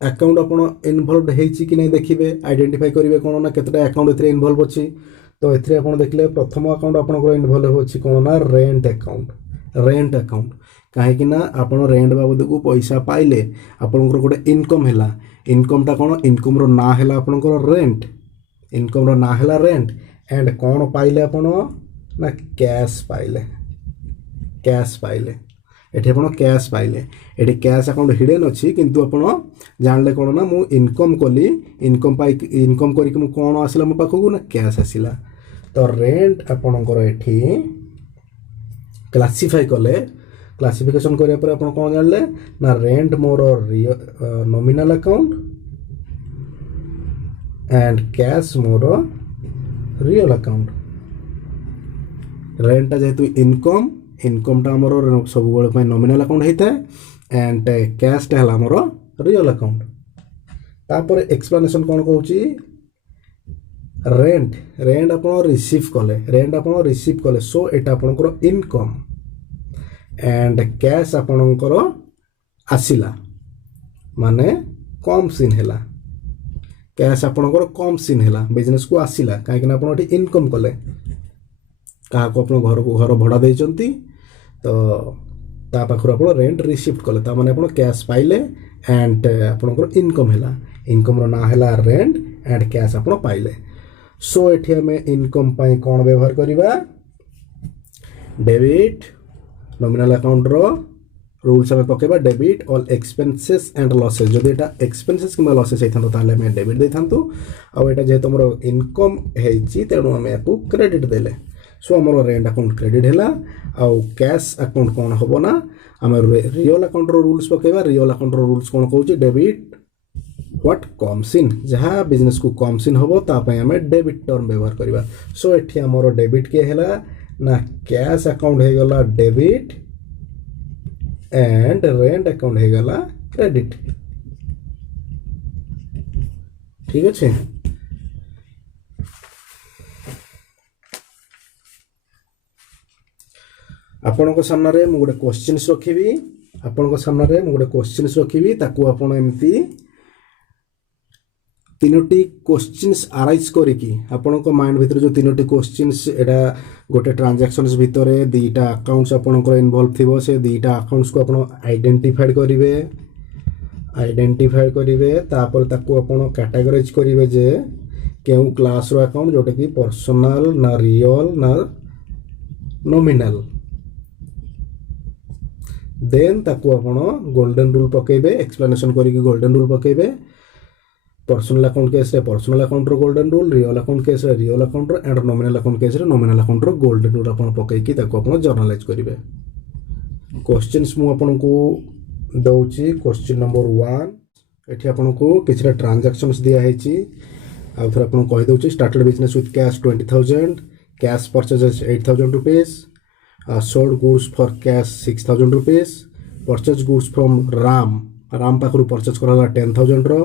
अकाउंट आपण इन्वॉल्वड हेछि कि नै देखिबे आइडेंटिफाई करिवे कोन ना केतटा अकाउंट एथरे इन्वॉल्व अछि तो एथरे आपण देखले प्रथम अकाउंट आपनकर इन्वॉल्व अछि कोन ना रेंट अकाउंट काहे कि ना आपण रेंट बाबद को पैसा पाइले आपनकर गोटे इनकम हैला इनकम ता कोन इनकम रो ना हैला आपनकर रेंट इनकम रो ना हैला रेंट एंड कोन पाइले आपण ना कैश पाइले एठी आपण कैश पाइले एठी कैश अकाउंट हिडन अछि किंतु आपण जानले कोन ना मु इनकम कली इनकम करी कि मु कोन आसिला मो पाखो ना कैश आसिला तो रेंट आपणकर एठी क्लासिफाई कले क्लासिफिकेशन करिया पर आपण कोन जानले ना रेंट मोर नॉमिनल अकाउंट एंड कैश मोर रियल अकाउंट रेंट जेतु इनकम टा हमर सब बेले पय नॉमिनल अकाउंट हेता एंड कैश टा हला हमर रियल अकाउंट तापर एक्सप्लेनेशन कोन कहूची रेंट आपण रिसीव कले सो एटा आपनकर इनकम एंड कैश आपनकर आसिला माने कम सीन हैला कैश आपनकर कम सीन हैला बिजनेस को आसिला काहे कि आपण एठी इनकम कले कहा को अपन घर को घर भड़ा देचंती तो ता पाखर आप रेंट रिसीव कले ता माने आप कैश पाइले एंड आपनकर इनकम हैला इनकम रो ना हैला रेंट एंड कैश आप पाइले सो एठी हमें इनकम पाई कोन व्यवहार करिबा डेबिट नॉमिनल अकाउंट रो रूल्स हमें पकेबा debit all expenses and losses जदि एटा एक्सपेंसेस किबा लॉसेस हेथांतो ताले हमें डेबिट देथांतो आ एटा जे तमरो इनकम हेची तेणु हमें याकू क्रेडिट देले सो हमरो रेंट अकाउंट क्रेडिट हैला आ कैश अकाउंट कोन होबो ना हमें रियल अकाउंट रो रूल्स पकेबा रियल अकाउंट रो रूल्स कोन कहूची डेबिट व्हाट कम्स इन जहाँ बिजनेस को कम्स इन होबो ता पय हमें डेबिट टर्म व्यवहार करबा सो एठी हमरो डेबिट के हैला ना कैश अकाउंट हे गला डेबिट एंड रेंट अकाउंट हे गला क्रेडिट ठीक अच्छे आपण को सामने रे मु गोटे क्वेश्चंस रखिबी आपण को सामने रे मु गोटे क्वेश्चंस रखिबी ताकू आपण एमती तीनोटी क्वेश्चंस अराइज करिकी आपण को माइंड भीतर जो तीनोटी क्वेश्चंस एडा गोटे ट्रांजैक्शंस भीतर दीटा अकाउंट्स आपण को इन्वॉल्व थिबो से दीटा अकाउंट्स को आपण आइडेंटिफाई करिवे तापर ताकू आपण कैटेगराइज करिवे जे केउ क्लास रो अकाउंट जोटा कि पर्सनल ना रियल ना नॉमिनल देन ताकू आपण गोल्डन रूल पकेबे एक्सप्लेनेशन करिकी गोल्डन रूल पकेबे पर्सनल अकाउंट केस रे पर्सनल अकाउंट रो golden rule real account case रे रियल अकाउंट रो एंड नॉमिनल अकाउंट केस रे नॉमिनल अकाउंट रो गोल्डन रूल आपण पकेकी ताकू आपण जर्नलाइज करिवे क्वेश्चंस मु आपण को दउची क्वेश्चन नंबर 1 एठी आपण को किछरा ट्रांजैक्शंस दिया हेची आ थोर आपण कहि दउची started business with cash 20000 cash purchases 8000 rupees sold goods for cash 6000 rupees purchase goods from ram पाखरु परचेज करला 10000 रो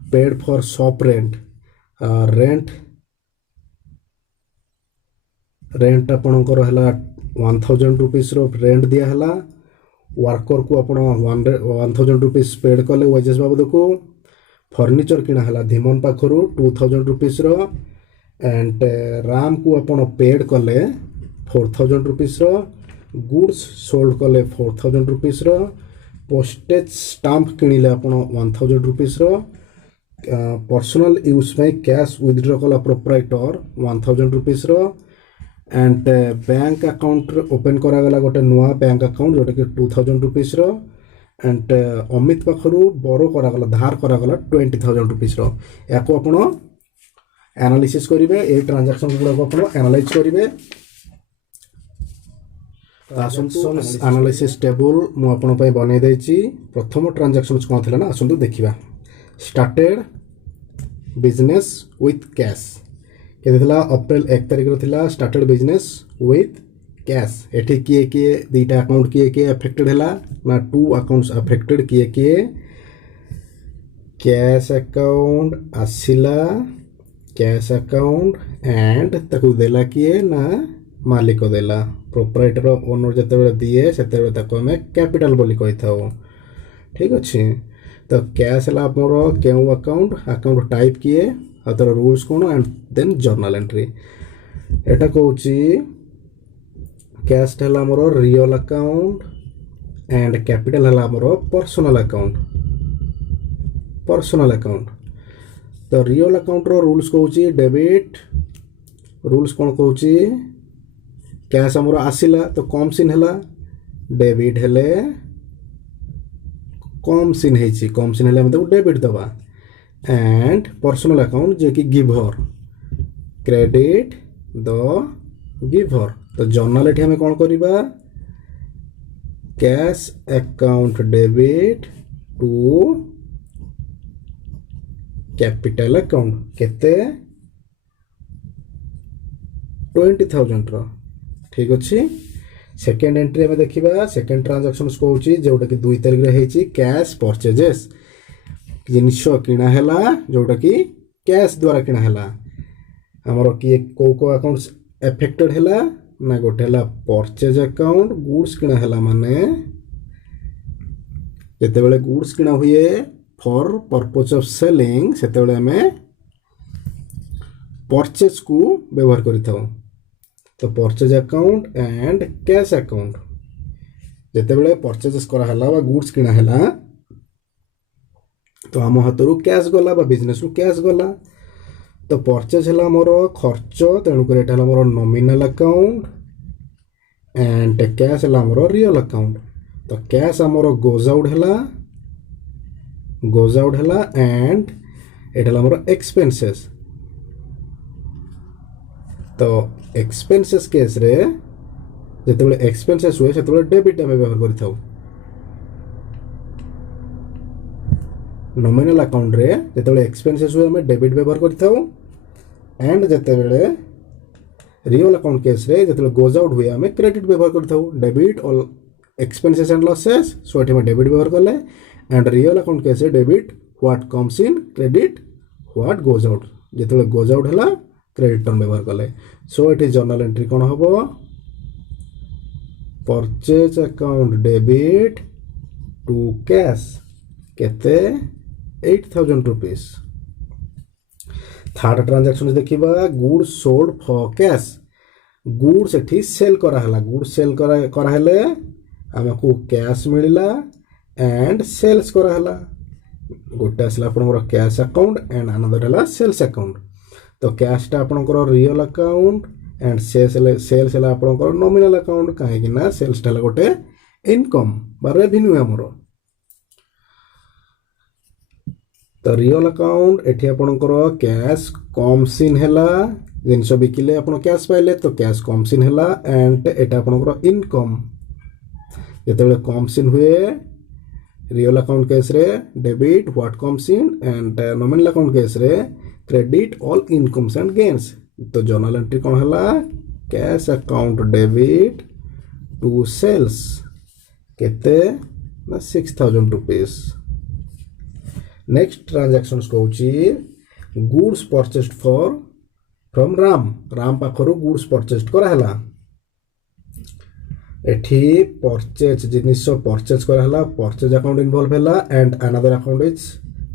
paid for shop rent rent आपनकर हला 1000 rupees रो रेंट दिया हला वर्कर को आपण 1000 rupees पेड कले वेजेस बाबद को फर्नीचर किना हला धीमन पाखरु 2000 rupees रो एंड राम को आपण पेड कले 4000 rupees रो गुड्स सोल्ड कले 4000 rupees रो पोस्टेज स्टाम्प किनिले आपण 1000 rupees रो पर्सनल यूज में कैश विथड्रॉ कला प्रोप्राइटर 1000 rupees रो एंड बैंक अकाउंट ओपन करा गला गोटे नुआ बैंक अकाउंट जोटा कि 2000 rupees रो एंड अमित पाखरु बोरो करा गला धार करा गला 20000 rupees रो याको आपण एनालिसिस करिवे ए ट्रांजैक्शन गुडा को आपण एनालाइज करिवे ट्रांजैक्शंस एनालिसिस टेबल मु आपण पय बनै दैछि प्रथम ट्रांजैक्शंस कोन थिला ना आसंतु देखिबा स्टार्टेड बिजनेस विथ कैश के थिला अप्रैल 1 तारिख रो थिला स्टार्टेड बिजनेस विथ कैश एठी किए दीटा अकाउंट किए अफेक्टेड हैला ना टू अकाउंट्स अफेक्टेड किए कैश अकाउंट आसिला कैश अकाउंट एंड ताकू देला किए ना मालिक देला प्रोप्राइटर ओनर जते दिए सेते ताको हमें कैपिटल बोली कहि थाओ ठीक अछि तो कैश हला हमर केउ अकाउंट टाइप किए आ तर रूल्स कोन एंड देन जर्नल एंट्री एटा कहूची कैश हला हमर रियल अकाउंट एंड कैपिटल हला हमर पर्सनल अकाउंट तो रियल अकाउंट रो रूल्स कहूची डेबिट रूल्स कोन कहूची कैश हमर आसिला तो कम सिन हला डेबिट हेले कम सिन हेले मतलब डेबिट दबा एंड पर्सनल अकाउंट जे कि गिवर क्रेडिट द गिवर तो जर्नल एठी हमें कोन करिबा cash account debit to capital account केते 20000 रो ठीक अच्छे सेकेंड एंट्री में देखा सेकेंड ट्रांजैक्शन कहूँ जोटा कि 2 तारिख रे हेची कैश परचेजेस जिनिस किना हैला जोटा कि कैश द्वारा किना हैला हमरो कि को अकाउंट्स एफेक्टेड हैला ना गोटे हैला परचेज अकाउंट गुड्स किना हैला माने जते बेले गुड्स किना हुए फॉर पर्पस ऑफ सेलिंग सेते बेले हमें परचेज को व्यवहार करि थाओ तो purchase account and cash account ଯେତେବେଳେ ପରଚେଜେସ୍ କରାହେଲା ବା ଗୁଡ୍ସ କିଣା ହେଲା ତ ଆମ ହାତରୁ କ୍ୟାସ୍ ଗଲା ବା ବିଜନେସରୁ କ୍ୟାସ୍ ଗଲା। ତ ପରଚେଜ୍ ହେଲା ଆମର ଖର୍ଚ୍ଚ, ତେଣୁକରି ଏଇଟା ହେଲା ଆମର ନମିନାଲ ଆକାଉଣ୍ଟ ଆଣ୍ଡ କ୍ୟାସ୍ ହେଲା ଆମର ରିଅଲ ଆକାଉଣ୍ଟ। ତ କ୍ୟାସ୍ ଆମର ଗୋଜ୍ ଆଉଟ୍ ହେଲା ଆଣ୍ଡ ଏଇଟା ହେଲା ଆମର ଏକ୍ସପେନ୍ସେସ୍। ତ ଏକ୍ସପେନ୍ସେସ୍ କେସ୍ରେ ଯେତେବେଳେ ଏକ୍ସପେନ୍ସେସ୍ ହୁଏ ସେତେବେଳେ ଡେବିଟ୍ ଆମେ ବ୍ୟବହାର କରିଥାଉ। ନମିନାଲ ଆକାଉଣ୍ଟରେ ଯେତେବେଳେ ଏକ୍ସପେନ୍ସେସ୍ ହୁଏ ଆମେ ଡେବିଟ୍ ବ୍ୟବହାର କରିଥାଉ ଆଣ୍ଡ ଯେତେବେଳେ ରିଅଲ ଆକାଉଣ୍ଟ କେସ୍ରେ ଯେତେବେଳେ ଗୋଜ୍ ଆଉଟ୍ ହୁଏ ଆମେ କ୍ରେଡିଟ୍ ବ୍ୟବହାର କରିଥାଉ। Debit all expenses and losses, so ଏଠି ଆମେ ଡେବିଟ୍ ବ୍ୟବହାର କଲେ ଆଣ୍ଡ ରିଅଲ ଆକାଉଣ୍ଟ କେସ୍ରେ debit what comes in, credit what goes out. ଯେତେବେଳେ ଗୋଜ୍ ଆଉଟ୍ ହେଲା କ୍ରେଡିଟ୍ ଟର୍ମ ବ୍ୟବହାର କଲେ। ସୋ ଏଠି ଜର୍ନାଲ ଏଣ୍ଟ୍ରି କ'ଣ ହେବ? Purchase account debit to cash କେତେ 8,000 rupees। থার্ড ট্রানজাকশন देखिबा goods sold for cash. Goods एठी सेल करा हला, गुड्स सेल करा हेले हमको कैश मिलिला एंड सेल्स करा हला। गोटे आसला आपनकर कैश अकाउंट एंड अनदर हला सेल्स अकाउंट। तो कैश टा आपनकर रियल अकाउंट एंड सेल्स हला आपनकर नॉमिनल अकाउंट, काहे कि ना सेल्स टा गोटे इनकम बा रेवेन्यू हमरो। तो रियल अकाउंट एठी आपनकर कैश कम्स इन हैला, जिनस बिकिले आपन कैश पाइले तो कैश कम्स इन हैला एंड एटा आपनकर इनकम। जेतेबेले कम्स इन हुए रियल अकाउंट केस रे debit what comes in and nominal account case रे credit all incomes and gains. तो जर्नल एंट्री कोन हैला? Cash account debit to sales केते ना 6,000 rupees। नेक्स्ट ट्रांजैक्शंस कहूची goods purchased for from Ram पाखरु गुड्स परचेस्ड करा हला। एठी परचेज जिनिस परचेज करा हला, परचेज अकाउंट इन्वॉल्व हला and another account is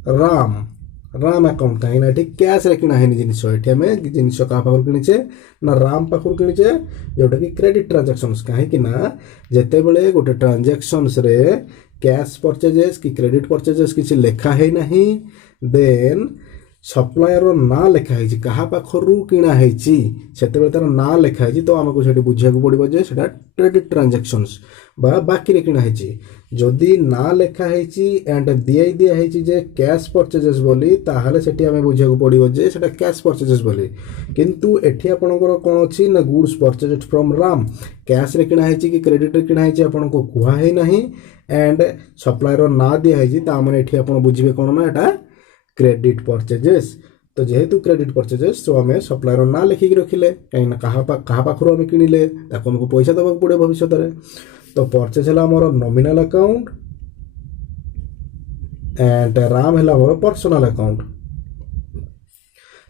Ram account. काहे ना एठी कैश रे किना हेनी जिनिस, एठी हमें जिनिस का पाखरु किनिचे ना राम पाखरु किनिचे, जोटा कि क्रेडिट ट्रांजैक्शंस। काहे कि ना जेतेबेले गोटे ट्रांजैक्शंस रे कैश परचेजेस कि क्रेडिट परचेजेस किसी लेखा है नहीं, देन सप्लायर ना लेखा है कहा पाखरु किना है सेतेबेले तार ना लेखा है तो आमको सेठी बुझिया को पड़िबो जे सेटा क्रेडिट ट्रांजैक्शंस बा बाकी रे किना है। जदि ना लेखा है एंड दिया है जे कैश परचेजेस बोली ताहाले सेठी आमे बुझिया को पड़िबो जे सेटा कैश परचेजेस बोली। किंतु एठी आपनकर कोन अछि ना goods purchased from Ram, cash रे किना है कि क्रेडिट रे किना है आपनको कुहा है नहीं एंड सप्लायर ना दिया है ता माने एठी आपण बुझिबे कोन ना एटा क्रेडिट परचेजेस। तो जेहेतु क्रेडिट परचेजेस तो आमे सप्लायर ना लिखिक रखिले, कहीं ना कहा पाखरु आमे किनिले ताको हमको पैसा दबाक पड़े भविष्य रे। तो परचेज हला हमर नॉमिनल अकाउंट एंड राम हला हमर पर्सनल अकाउंट।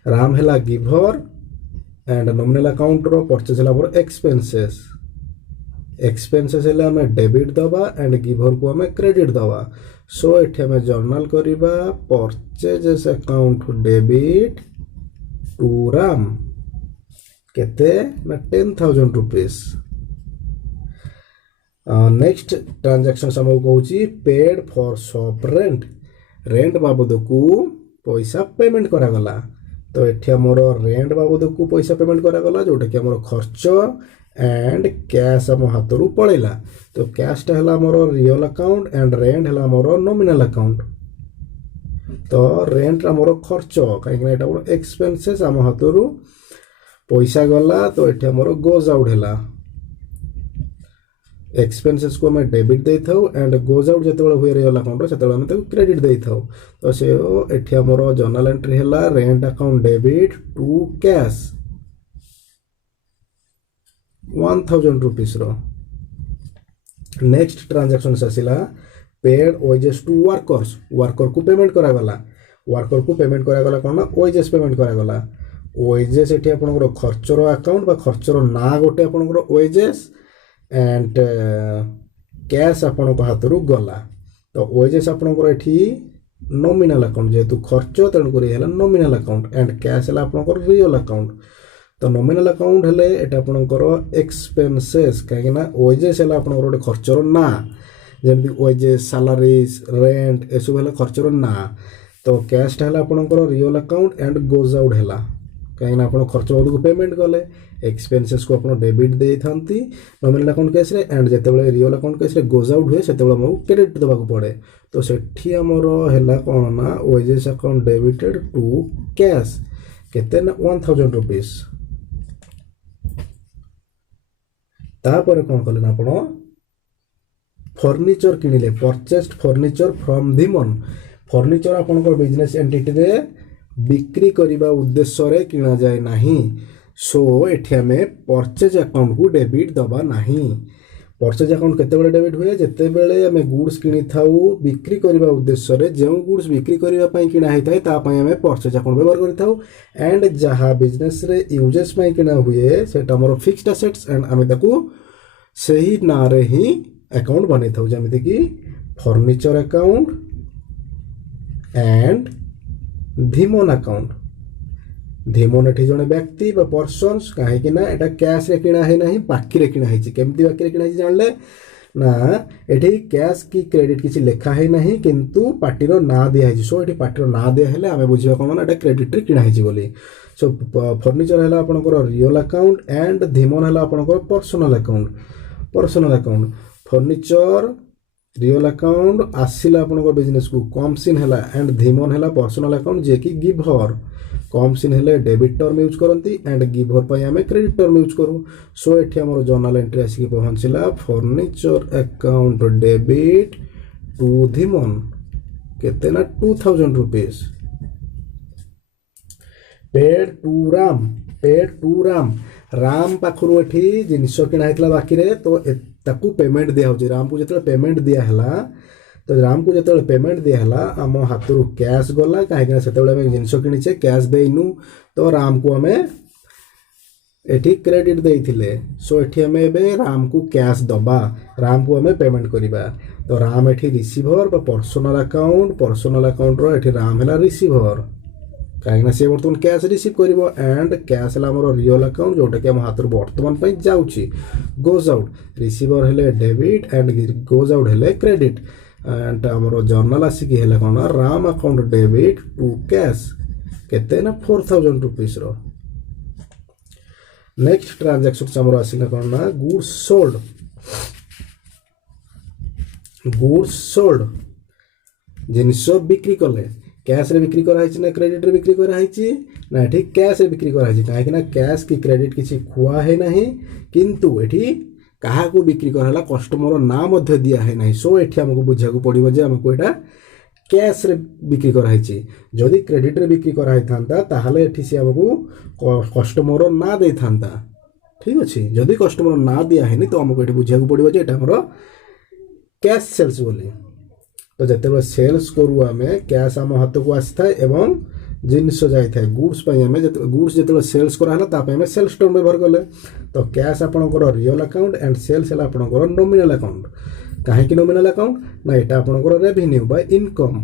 राम हला गिवर एंड नॉमिनल अकाउंट रो परचेज हला हमर एक्सपेंसेस। एक्सपेंसेस हेले हमें डेबिट दबा एंड गिवर को हमें क्रेडिट दबा। सो एठी हमें जर्नल करिबा purchases account debit to Ram केते ना 10,000 rupees। नेक्स्ट ट्रांजैक्शन हमको कहूची paid for shop rent. Rent बाबद को पैसा पेमेंट करा गला। तो एठी हमर रेंट बाबद को पैसा पेमेंट करा गला, जोटा कि हमर खर्च एंड कैश हम हाथरू पड़ेला। तो कैश टा हला हमर रियल अकाउंट एंड रेंट हला हमर नॉमिनल अकाउंट। तो रेंट हमर खर्च काहे एटा हमर एक्सपेंसेस हम हाथरू पैसा गला, तो एठी हमर गोज आउट हला। एक्सपेंसेस को हमें डेबिट दे थाउ एंड गोज आउट जेतेबेले हुए रियल अकाउंट रे सेतेबेले हम ताको क्रेडिट दे थाउ। तो से एठी हमर जर्नल एंट्री हला rent account debit to cash 1,000 rupees रो। नेक्स्ट ट्रांजैक्शन आसिला paid wages to workers. Worker को पेमेंट करा गला, वर्कर को पेमेंट करा गला कोन ना वेजेस पेमेंट करा गला। वेजेस एठी आपनकर खर्चर अकाउंट बा खर्चर ना गोटे आपनकर वेजेस एंड कैश आपन हाथरू गला। तो वेजेस आपनकर एठी नॉमिनल अकाउंट जेहेतु खर्च तेणुकर हला नॉमिनल अकाउंट एंड कैश हला आपनकर रियल अकाउंट। तो नॉमिनल अकाउंट हेले एटा आपनकर एक्सपेंसेस कहीं ना वेजेस हेला आपनकर गोटे खर्चर ना जेमती वेजेस सैलरीज रेंट ए सब हेला खर्चर ना तो कैश हेला आपनकर real account and goes out हेला कहीं ना आपण खर्च को पेमेंट कले एक्सपेंसेस को आपण डेबिट दे थांती नॉमिनल अकाउंट केस रे एंड जेतेबेले रियल अकाउंट केस रे गोज आउट हुए सेतेबेले हमहु क्रेडिट देबा को पड़े तो सेठी हमर हेला कोन ना wages account debited to cash केते ना 1000 रुपीस तापर कोन कले ना आपण फर्नीचर किनिले purchased furniture from Dhiman furniture आपनकर बिजनेस एंटिटी रे बिक्री करने उद्देश्य रे किना जाए नहीं सो एठी हमें परचेज अकाउंट को डेबिट दबा नहीं परचेज अकाउंट केतेबेले डेबिट हुए जेतेबेले हमें गुड्स किनी थाउ बिक्री करने उद्देश्य रे जो गुड्स बिक्री करने पई किना हेइ थाए ता पई हमें परचेज अकाउंट व्यवहार करि थाउ एंड जहा बिजनेस रे यूजेस पई किना हुए सेटा हमर फिक्स्ड एसेट्स एंड हमें ताकू सही ना रे ही अकाउंट बनै थाउ जेमिति कि furniture account and Dhiman account Dhiman एठी जने व्यक्ति बा पर्सन्स काहे कि ना एटा कैश रे किना है नहीं बाकी रे किना है केमती बाकी रे किना है जानले ना एठी कैश की क्रेडिट किछि लेखा है नहीं किंतु पार्टी रो ना दिया है सो एठी पार्टी रो ना दिया हेले हमें बुझिबा कोन ना एटा क्रेडिट रे किना है बोली सो फर्नीचर हला आपनकर रियल अकाउंट एंड धीमन हला आपनकर personal account furniture real account आसिला आपनकर बिजनेस को कम सिन हला एंड धीमन हला पर्सनल अकाउंट जे कि गिवर कम सिन हेले डेबिट टर्म यूज करंती एंड गिवर पई हमें क्रेडिट टर्म यूज करू सो एठी हमर जर्नल एंट्री आसी पहुंचला furniture account debit to Dhiman केते ना 2000 रुपीस पेड टू राम पाखरु एठी जिनिस किना हेतला बाकी रे तो ताकू पेमेंट दिया हो राम को जते पेमेंट दिया हला तो राम को जते पेमेंट दिया हला हम हाथरू कैश गला काहे से हमें जिनिस किनिचे कैश देइनु तो राम को हमें एठी क्रेडिट देइथिले सो एठी हमें एबे राम को कैश दबा राम को हमें पेमेंट करिबा तो राम एठी रिसीवर बा पर्सनल अकाउंट रो एठी राम हला रिसीवर कहीं से बर्तमान कैश रिसीव करिवो एंड कैश हला हमर रियल अकाउंट जोटा कि हम हाथर वर्तमान पई जाउची गोज आउट रिसीवर हेले डेबिट एंड गोज आउट हेले क्रेडिट एंड हमर जर्नल आसी कि हेले कोन Ram account debit to cash केते ना 4000 रुपीस रो नेक्स्ट ट्रांजैक्शन हमर आसीला कोन ना गुड्स सोल्ड जिनिस बिक्री कले कैश रे बिक्री करा ना क्रेडिट रे बिक्री करा ना ठीक कैश रे बिक्री करा काहे ना कैश की क्रेडिट किसी खुआ है नहीं किंतु एठी कहा को बिक्री कराला कस्टमर ना मध्य दिया है नहीं सो एठी हमको बुझा को पड़िबो जे हमको एटा कैश रे बिक्री करा जदि क्रेडिट रे बिक्री करा थांता ताहाले एठी से हमको कस्टमर ना दे थांता ठीक अछि जदि कस्टमर ना दिया है नहीं तो हमको एठी बुझा को पड़िबो जे एटा हमरो कैश सेल्स बोली तो जिते सेल्स करू आम कैश आम हाथ को आसी था एवं जिनस जाए गुड्स आम गुड्स जो सेल्स कराला सेल्स टर्म व्यवहार कले तो कैश आपंकर रियल अकाउंट एंड सेल्स है आपंकर नॉमिनल अकाउंट कहीं नॉमिनल अकाउंट ना यहाँ आपंकर रेवेन्यू बा इनकम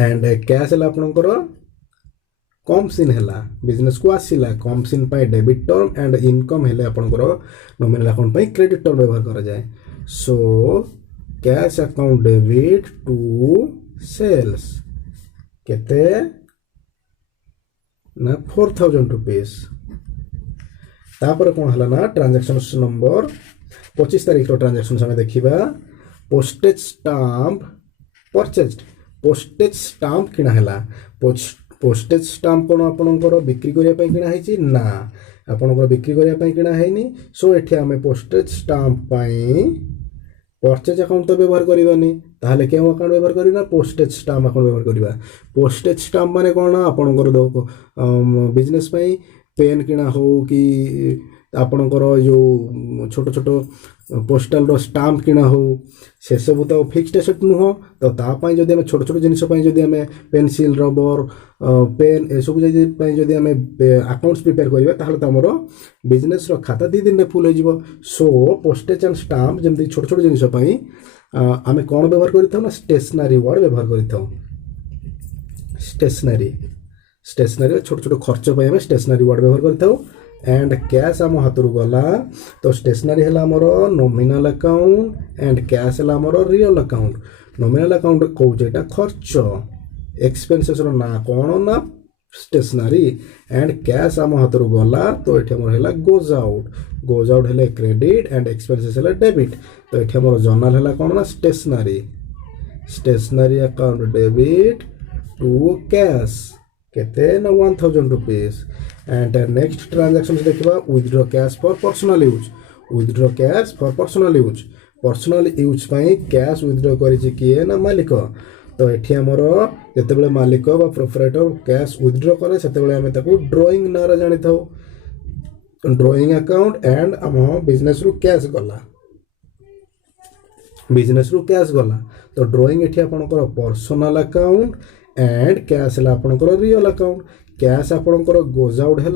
एंड कैश है आपंकर कम सिन है बिजनेस को आसला कम सिन डेबिट टर्म एंड इनकम है आपंकर नॉमिनल अकाउंट क्रेडिट टर्म व्यवहार करा जाए so cash account debit to sales केते ना 4000 रुपीस तापर कौन हला ना ट्रांजैक्शन नंबर 25 तारीख रो ट्रांजैक्शन हमें देखिबा postage stamp purchased postage stamp किना हला पोस्टेज स्टाम्प कोन आपनकर बिक्री करिया पई किना हैची ना आपनकर बिक्री करिया पई किना हैनी सो एठी हमें पोस्टेज स्टाम्प पई परचेज अकाउंट तो व्यवहार करवानी ताहले केउ अकाउंट व्यवहार करना पोस्टेज स्टाम्प अकाउंट व्यवहार करवा पोस्टेज स्टाम्प माने कोन आपनकर बिजनेस पई पेन किना हो कि आपनकर जो छोट छोट पोस्टाल रो स्टाम्प किना हो से सब तो फिक्स्ड एसेट नुह तो तापाई जदि हम छोट छोट जिनिस पई जदि हम पेंसिल रबर पेन ए सब जदि हम अकाउंट्स प्रिपेयर करबा ताहले त हमर बिजनेस रो खाता 2 दिन रे फुल हो जिवो सो पोस्टेज एंड स्टाम्प जेमति छोट छोट जिनिस पई आमे कोन व्यवहार करिथौ ना स्टेशनरी वर्ड व्यवहार करिथौ स्टेशनरी छोट छोट खर्च पे आम स्टेशनरी वर्ड व्यवहार करथाउ एंड कैश आम हाथ गला तो स्टेशनरी है आमर नॉमिनल अकाउंट एंड कैश है आमर रियल अकाउंट नॉमिनल अकाउंट कौचे खर्च एक्सपेंसेस ना कौन ना स्टेशनरी एंड कैश आम हाथ गला तो ये आमर है गोज आउट है क्रेडिट एंड एक्सपेंसेस है डेबिट तो ये आमर जर्नल है कौन ना stationery account debit to cash केते ना 1000 रुपीस एंड नेक्स्ट ट्रांजैक्शन देखा withdraw cash for personal use withdraw cash for personal use पाई कैश विथड्रॉ करिछि किए ना मालिक तो ये आमर जिते मालिक बा प्रोप्राइटर कैश विथड्रॉ करे सेते आम ड्रॉइंग नार जानी था ड्रॉइंग अकाउंट एंड आम बिजनेस रु कैश गला तो ड्रॉइंग ये आपंकर पर्सनल अकाउंट एंड कैश है आपंकर रियल अकाउंट कैश आपंकर गोज आउट है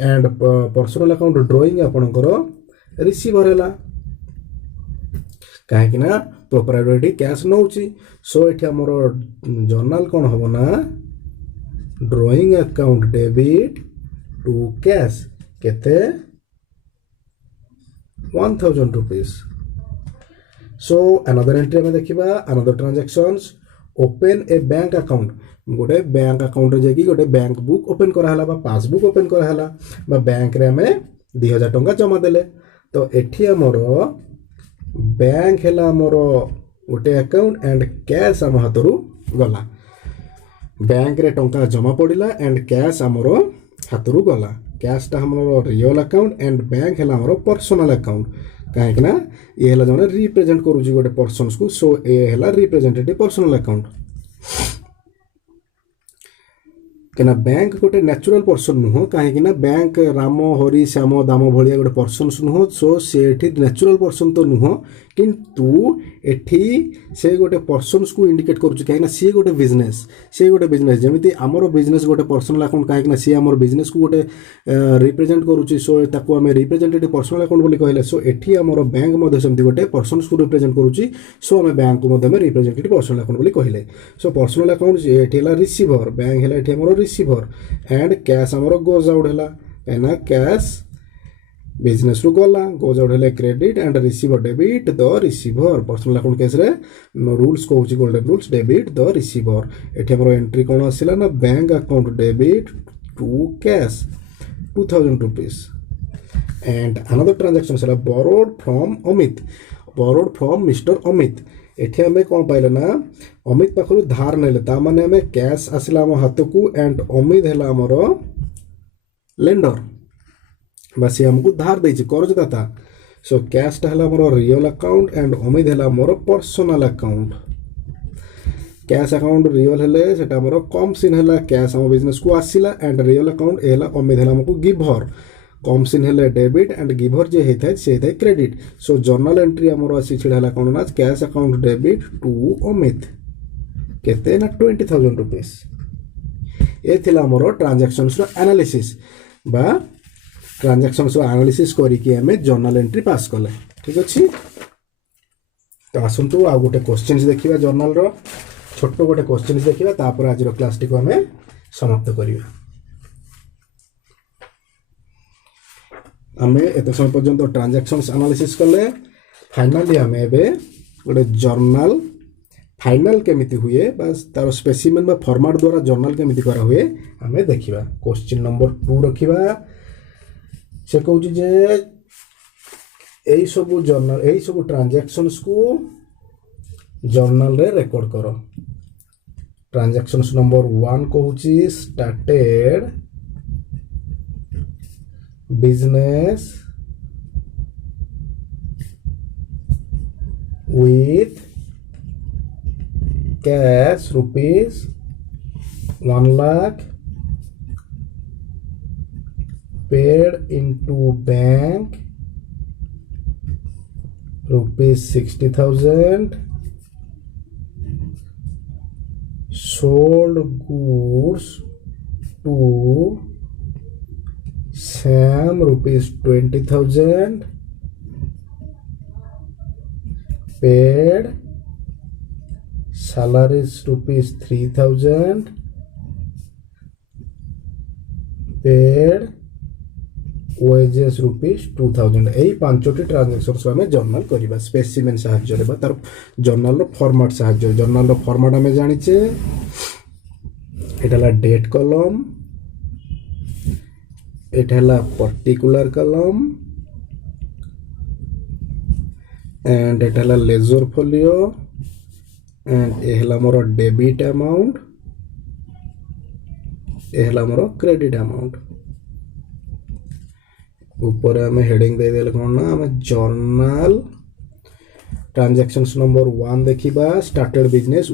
एंड पर्सनल अकाउंट ड्रॉइंग आपंकर रिसीवर है कहीं प्रोप्राइटर कैश नौ सो ये आमर जर्नल कौन हम ना drawing account debit to cash केते 1000 रुपीस सो अनदर एंट्री में देखा another transactions open a bank account गोटे बैंक अकाउंट जाकि गोटे बैंक बुक ओपन कराला पासबुक ओपन कराला बैंक रे आम 2000 टंका जमा देले तो एठी आमर बैंक है आमर गोटे अकाउंट एंड कैश आम हाथ गला बैंक रे टंका जमा पड़ा एंड कैश आमर हाथ गला कैशटा आमर रियल अकाउंट एंड बैंक है आमर पर्सनल अकाउंट कहीं ये जन रिप्रेजेंट करुच्ची गोटे पर्सन को सो ये है रिप्रेजेंटेटिव पर्सनल अकाउंट कहीं बैंक गोटे नेचुरल पर्सन नुह कहीं बैंक राम हरि श्याम दाम भाया गोटे पर्सन नुह सो से नेचुरल पर्सन तो नुह किंतु एठी से गोटे पर्सन को इंडिकेट करुच्ची कहीं सी गोटे बिजनेस जमी आमर बिजनेस गोटे पर्सनल अकाउंट कहीं सी आम बिजनेस को गोटे रिप्रेजेंट करुच्ची सो ताको आम रिप्रेजेंटेटिव पर्सनल अकाउंट बोली कहले सो एठी आमर बैंक सेमती गोटे पर्सन को रिप्रेजेंट करुच्ची सो आम बैंक को रिप्रेजेंटेटिव पर्सनल अकाउंट बोली कहले सो पर्सनल अकाउंट ये रिसीवर बैंक है ये आमर रिसीवर एंड कैश आमर गोज आउट है कहीं कैश बिजनेस रु गला गोज आउट है credit and receiver debit the receiver personal account case रे रूल्स कहूँ golden rules debit the receiver ये आमर एंट्री कौन आसला ना bank account debit to cash 2000 rupees and another transaction है बोरोड फ्रॉम मिस्टर अमित एठी आम कौन पाइले ना अमित पाखु धार नेले ता माने आम कैश आसला आम हाथ को एंड अमित है आमर लेंडर बासी आमको धार देछि कर्जदाता सो कैशटा है आमर रियल अकाउंट एंड अमित है आमर personal account cash account real है सेटा आमर कम सिन है कैश आम बिजनेस को आसला एंड रियल अकाउंट ए अमित है आमको गिभर कम सिन है डेबिट एंड गिभर जे होता है से होता है क्रेडिट सो जर्नल एंट्री आमर आसी छिड़ा है कौन ना cash account debit to Amit केते ना 20,000 रुपीस ये थिला आमर ट्रांजैक्शंस रो एनालिसिस बा ट्रांजैक्शंस रो एनालिसिस करिकि हमें जर्नल एंट्री पास कले ठीक अछि तो आसंतु आ गोटे क्वेश्चंस देखिबा जर्नल रो छोटो गोटे क्वेश्चंस देखिबा तापर आज रो क्लास टी को हमें समाप्त करिबा आम एत समय पर्यंत ट्रांजैक्शंस एनालिसिस कले फाइनाली आम एबे गोटे जर्नल फाइनल केमिति हुए बस तार स्पेसिमेन बा फॉर्मेट द्वारा जर्नल केमिति करा हुए आम देखिबा क्वेश्चन नंबर 2 रखिबा से कहूँ जे यही सब जर्नल यही सब ट्रांजैक्शंस को जर्नल रे रिकॉर्ड करो ट्रांजैक्शंस नंबर 1 कहूँ started business with cash rupees 1 lakh paid into bank rupees 60,000 sold goods to Sam rupees 20,000 paid salaries rupees 3,000 paid wages rupees 2000 এই পাঁচটি ট্রানজাকশনস আমি জর্নাল করিবা স্পেসিমেন সাহায্যরে বা তার জর্নালর ফরম্যাট সাহায্য জর্নালর ফরম্যাট আমি জানিছে এটা হলা ডেট কলম এটা হলা পার্টিকুলার কলম এন্ড এটা হলা লেজর ফোলিও এন্ড এ হলা মোর ডেবিট অ্যামাউন্ট এ হলা মোর ক্রেডিট অ্যামাউন্ট ऊपर आम हेडिंग दे देले कौन ना आम जर्नल ट्रांजैक्शंस नंबर 1 देखिबा स्टार्टेड बिजनेस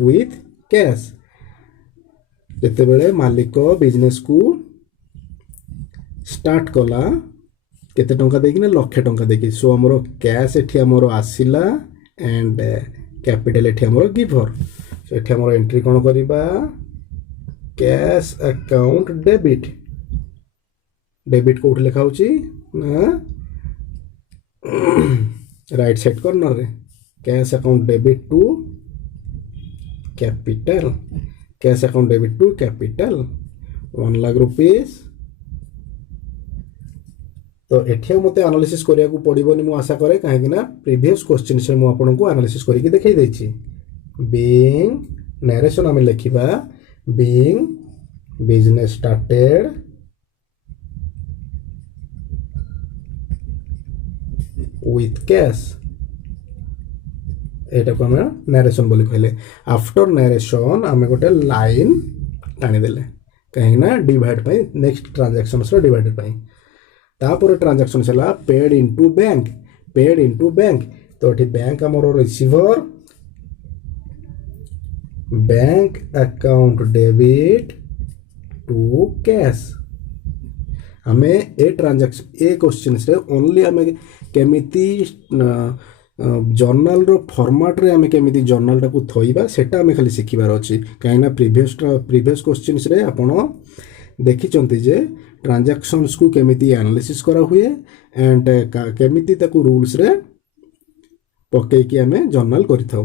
विथ कैश जते बेले मालिक बिजनेस को स्टार्ट कला केते टंका देकी ना लाख टंका देकी सो हमरो कैश एठी हमरो आसिला एंड कैपिटल एठी हमरो गिवर सो एठी हमरो एंट्री कोन करिबा कैश अकाउंट डेबिट कोड लिखा होची ना राइट साइड कॉर्नर रे cash account debit to capital 1 lakh rupees तो एठी मते एनालिसिस करिया को पड़िबोनी मु आशा करे काहे ना प्रीवियस क्वेश्चन से मु आपन को एनालिसिस करिके देखाई देछि बीइंग नरेशन हम लिखिबा being business started with cash एटा को हम नरेशन बोली कहले आफ्टर नरेशन हम गोटे लाइन टाणी देले कहीं ना डिवाइड पई नेक्स्ट ट्रांजैक्शंस रो डिवाइड पई तापर ट्रांजैक्शंस हला पेड इनटू बैंक तो एठी बैंक हमरो receiver bank account debit to cash हमें ए ट्रांजैक्शन ए क्वेश्चन से ओनली हमें केमिति जर्नल रो फॉर्मेट रे हमें केमिति जर्नल टाको थोइबा सेटा हमें खाली सिखिबार अछि काइना प्रीवियस क्वेश्चंस रे आपण देखि चंती जे ट्रांजैक्शंस को केमिति एनालिसिस करा हुए एंड केमिति ताको रूल्स रे पके कि हमें जर्नल करि थाउ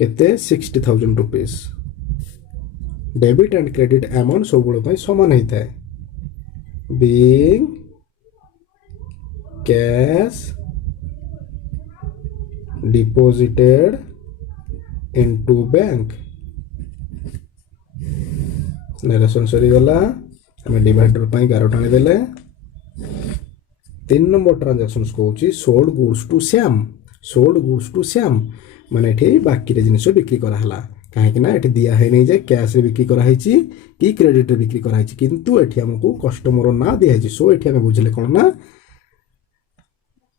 केते 60000 rupees debit and credit amount सब गुलो पई समान हेताय being cash deposited into bank narration सरी गला हमें डिवाइडर पई 11 टाणी देले 3 नंबर ट्रांजैक्शंस कोची सोल्ड गुड्स टू श्याम माने एठी बाकी रे जिनिस बिक्री करा हला कहीं ना ये दिया है नहीं जे कैश रे बिक्री करा है कि क्रेडिट रे बिक्री करा है किंतु एठी हमको कस्टमर ना दिया है सो एठी हम बुझले कोन ना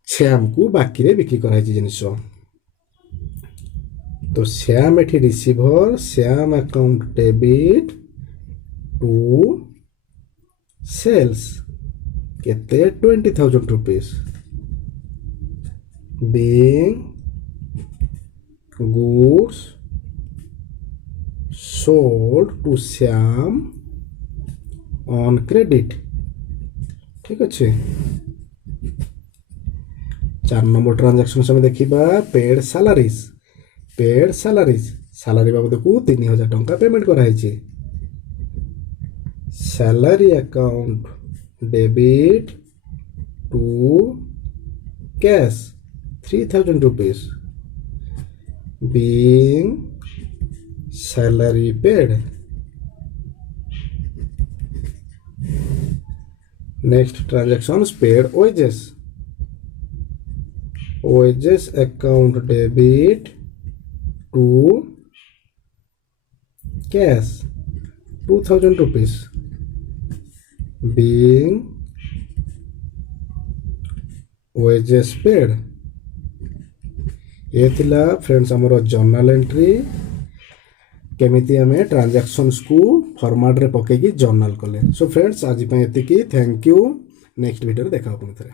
श्याम को बाकी रे बिक्री करा है जिनिस तो श्याम एठी receiver Syam account debit to sales केते 20000 rupees being goods sold to Syam on credit ठीक अच्छे 4 नंबर ट्रांजैक्शन में देखिबा पेड सैलरी बाबद को 3000 टंका पेमेंट करा है salary account debit to cash 3000 rupees being salary paid next transactions paid wages account debit to cash 2000 rupees being wages paid ये थिला फ्रेंड्स हमरो जर्नल एंट्री केमिति हमें ट्रांजैक्शंस को फॉर्मेट रे पके की जर्नल कले सो फ्रेंड्स आज पय एतिकी थैंक यू नेक्स्ट वीडियो देखा पुनी थरे।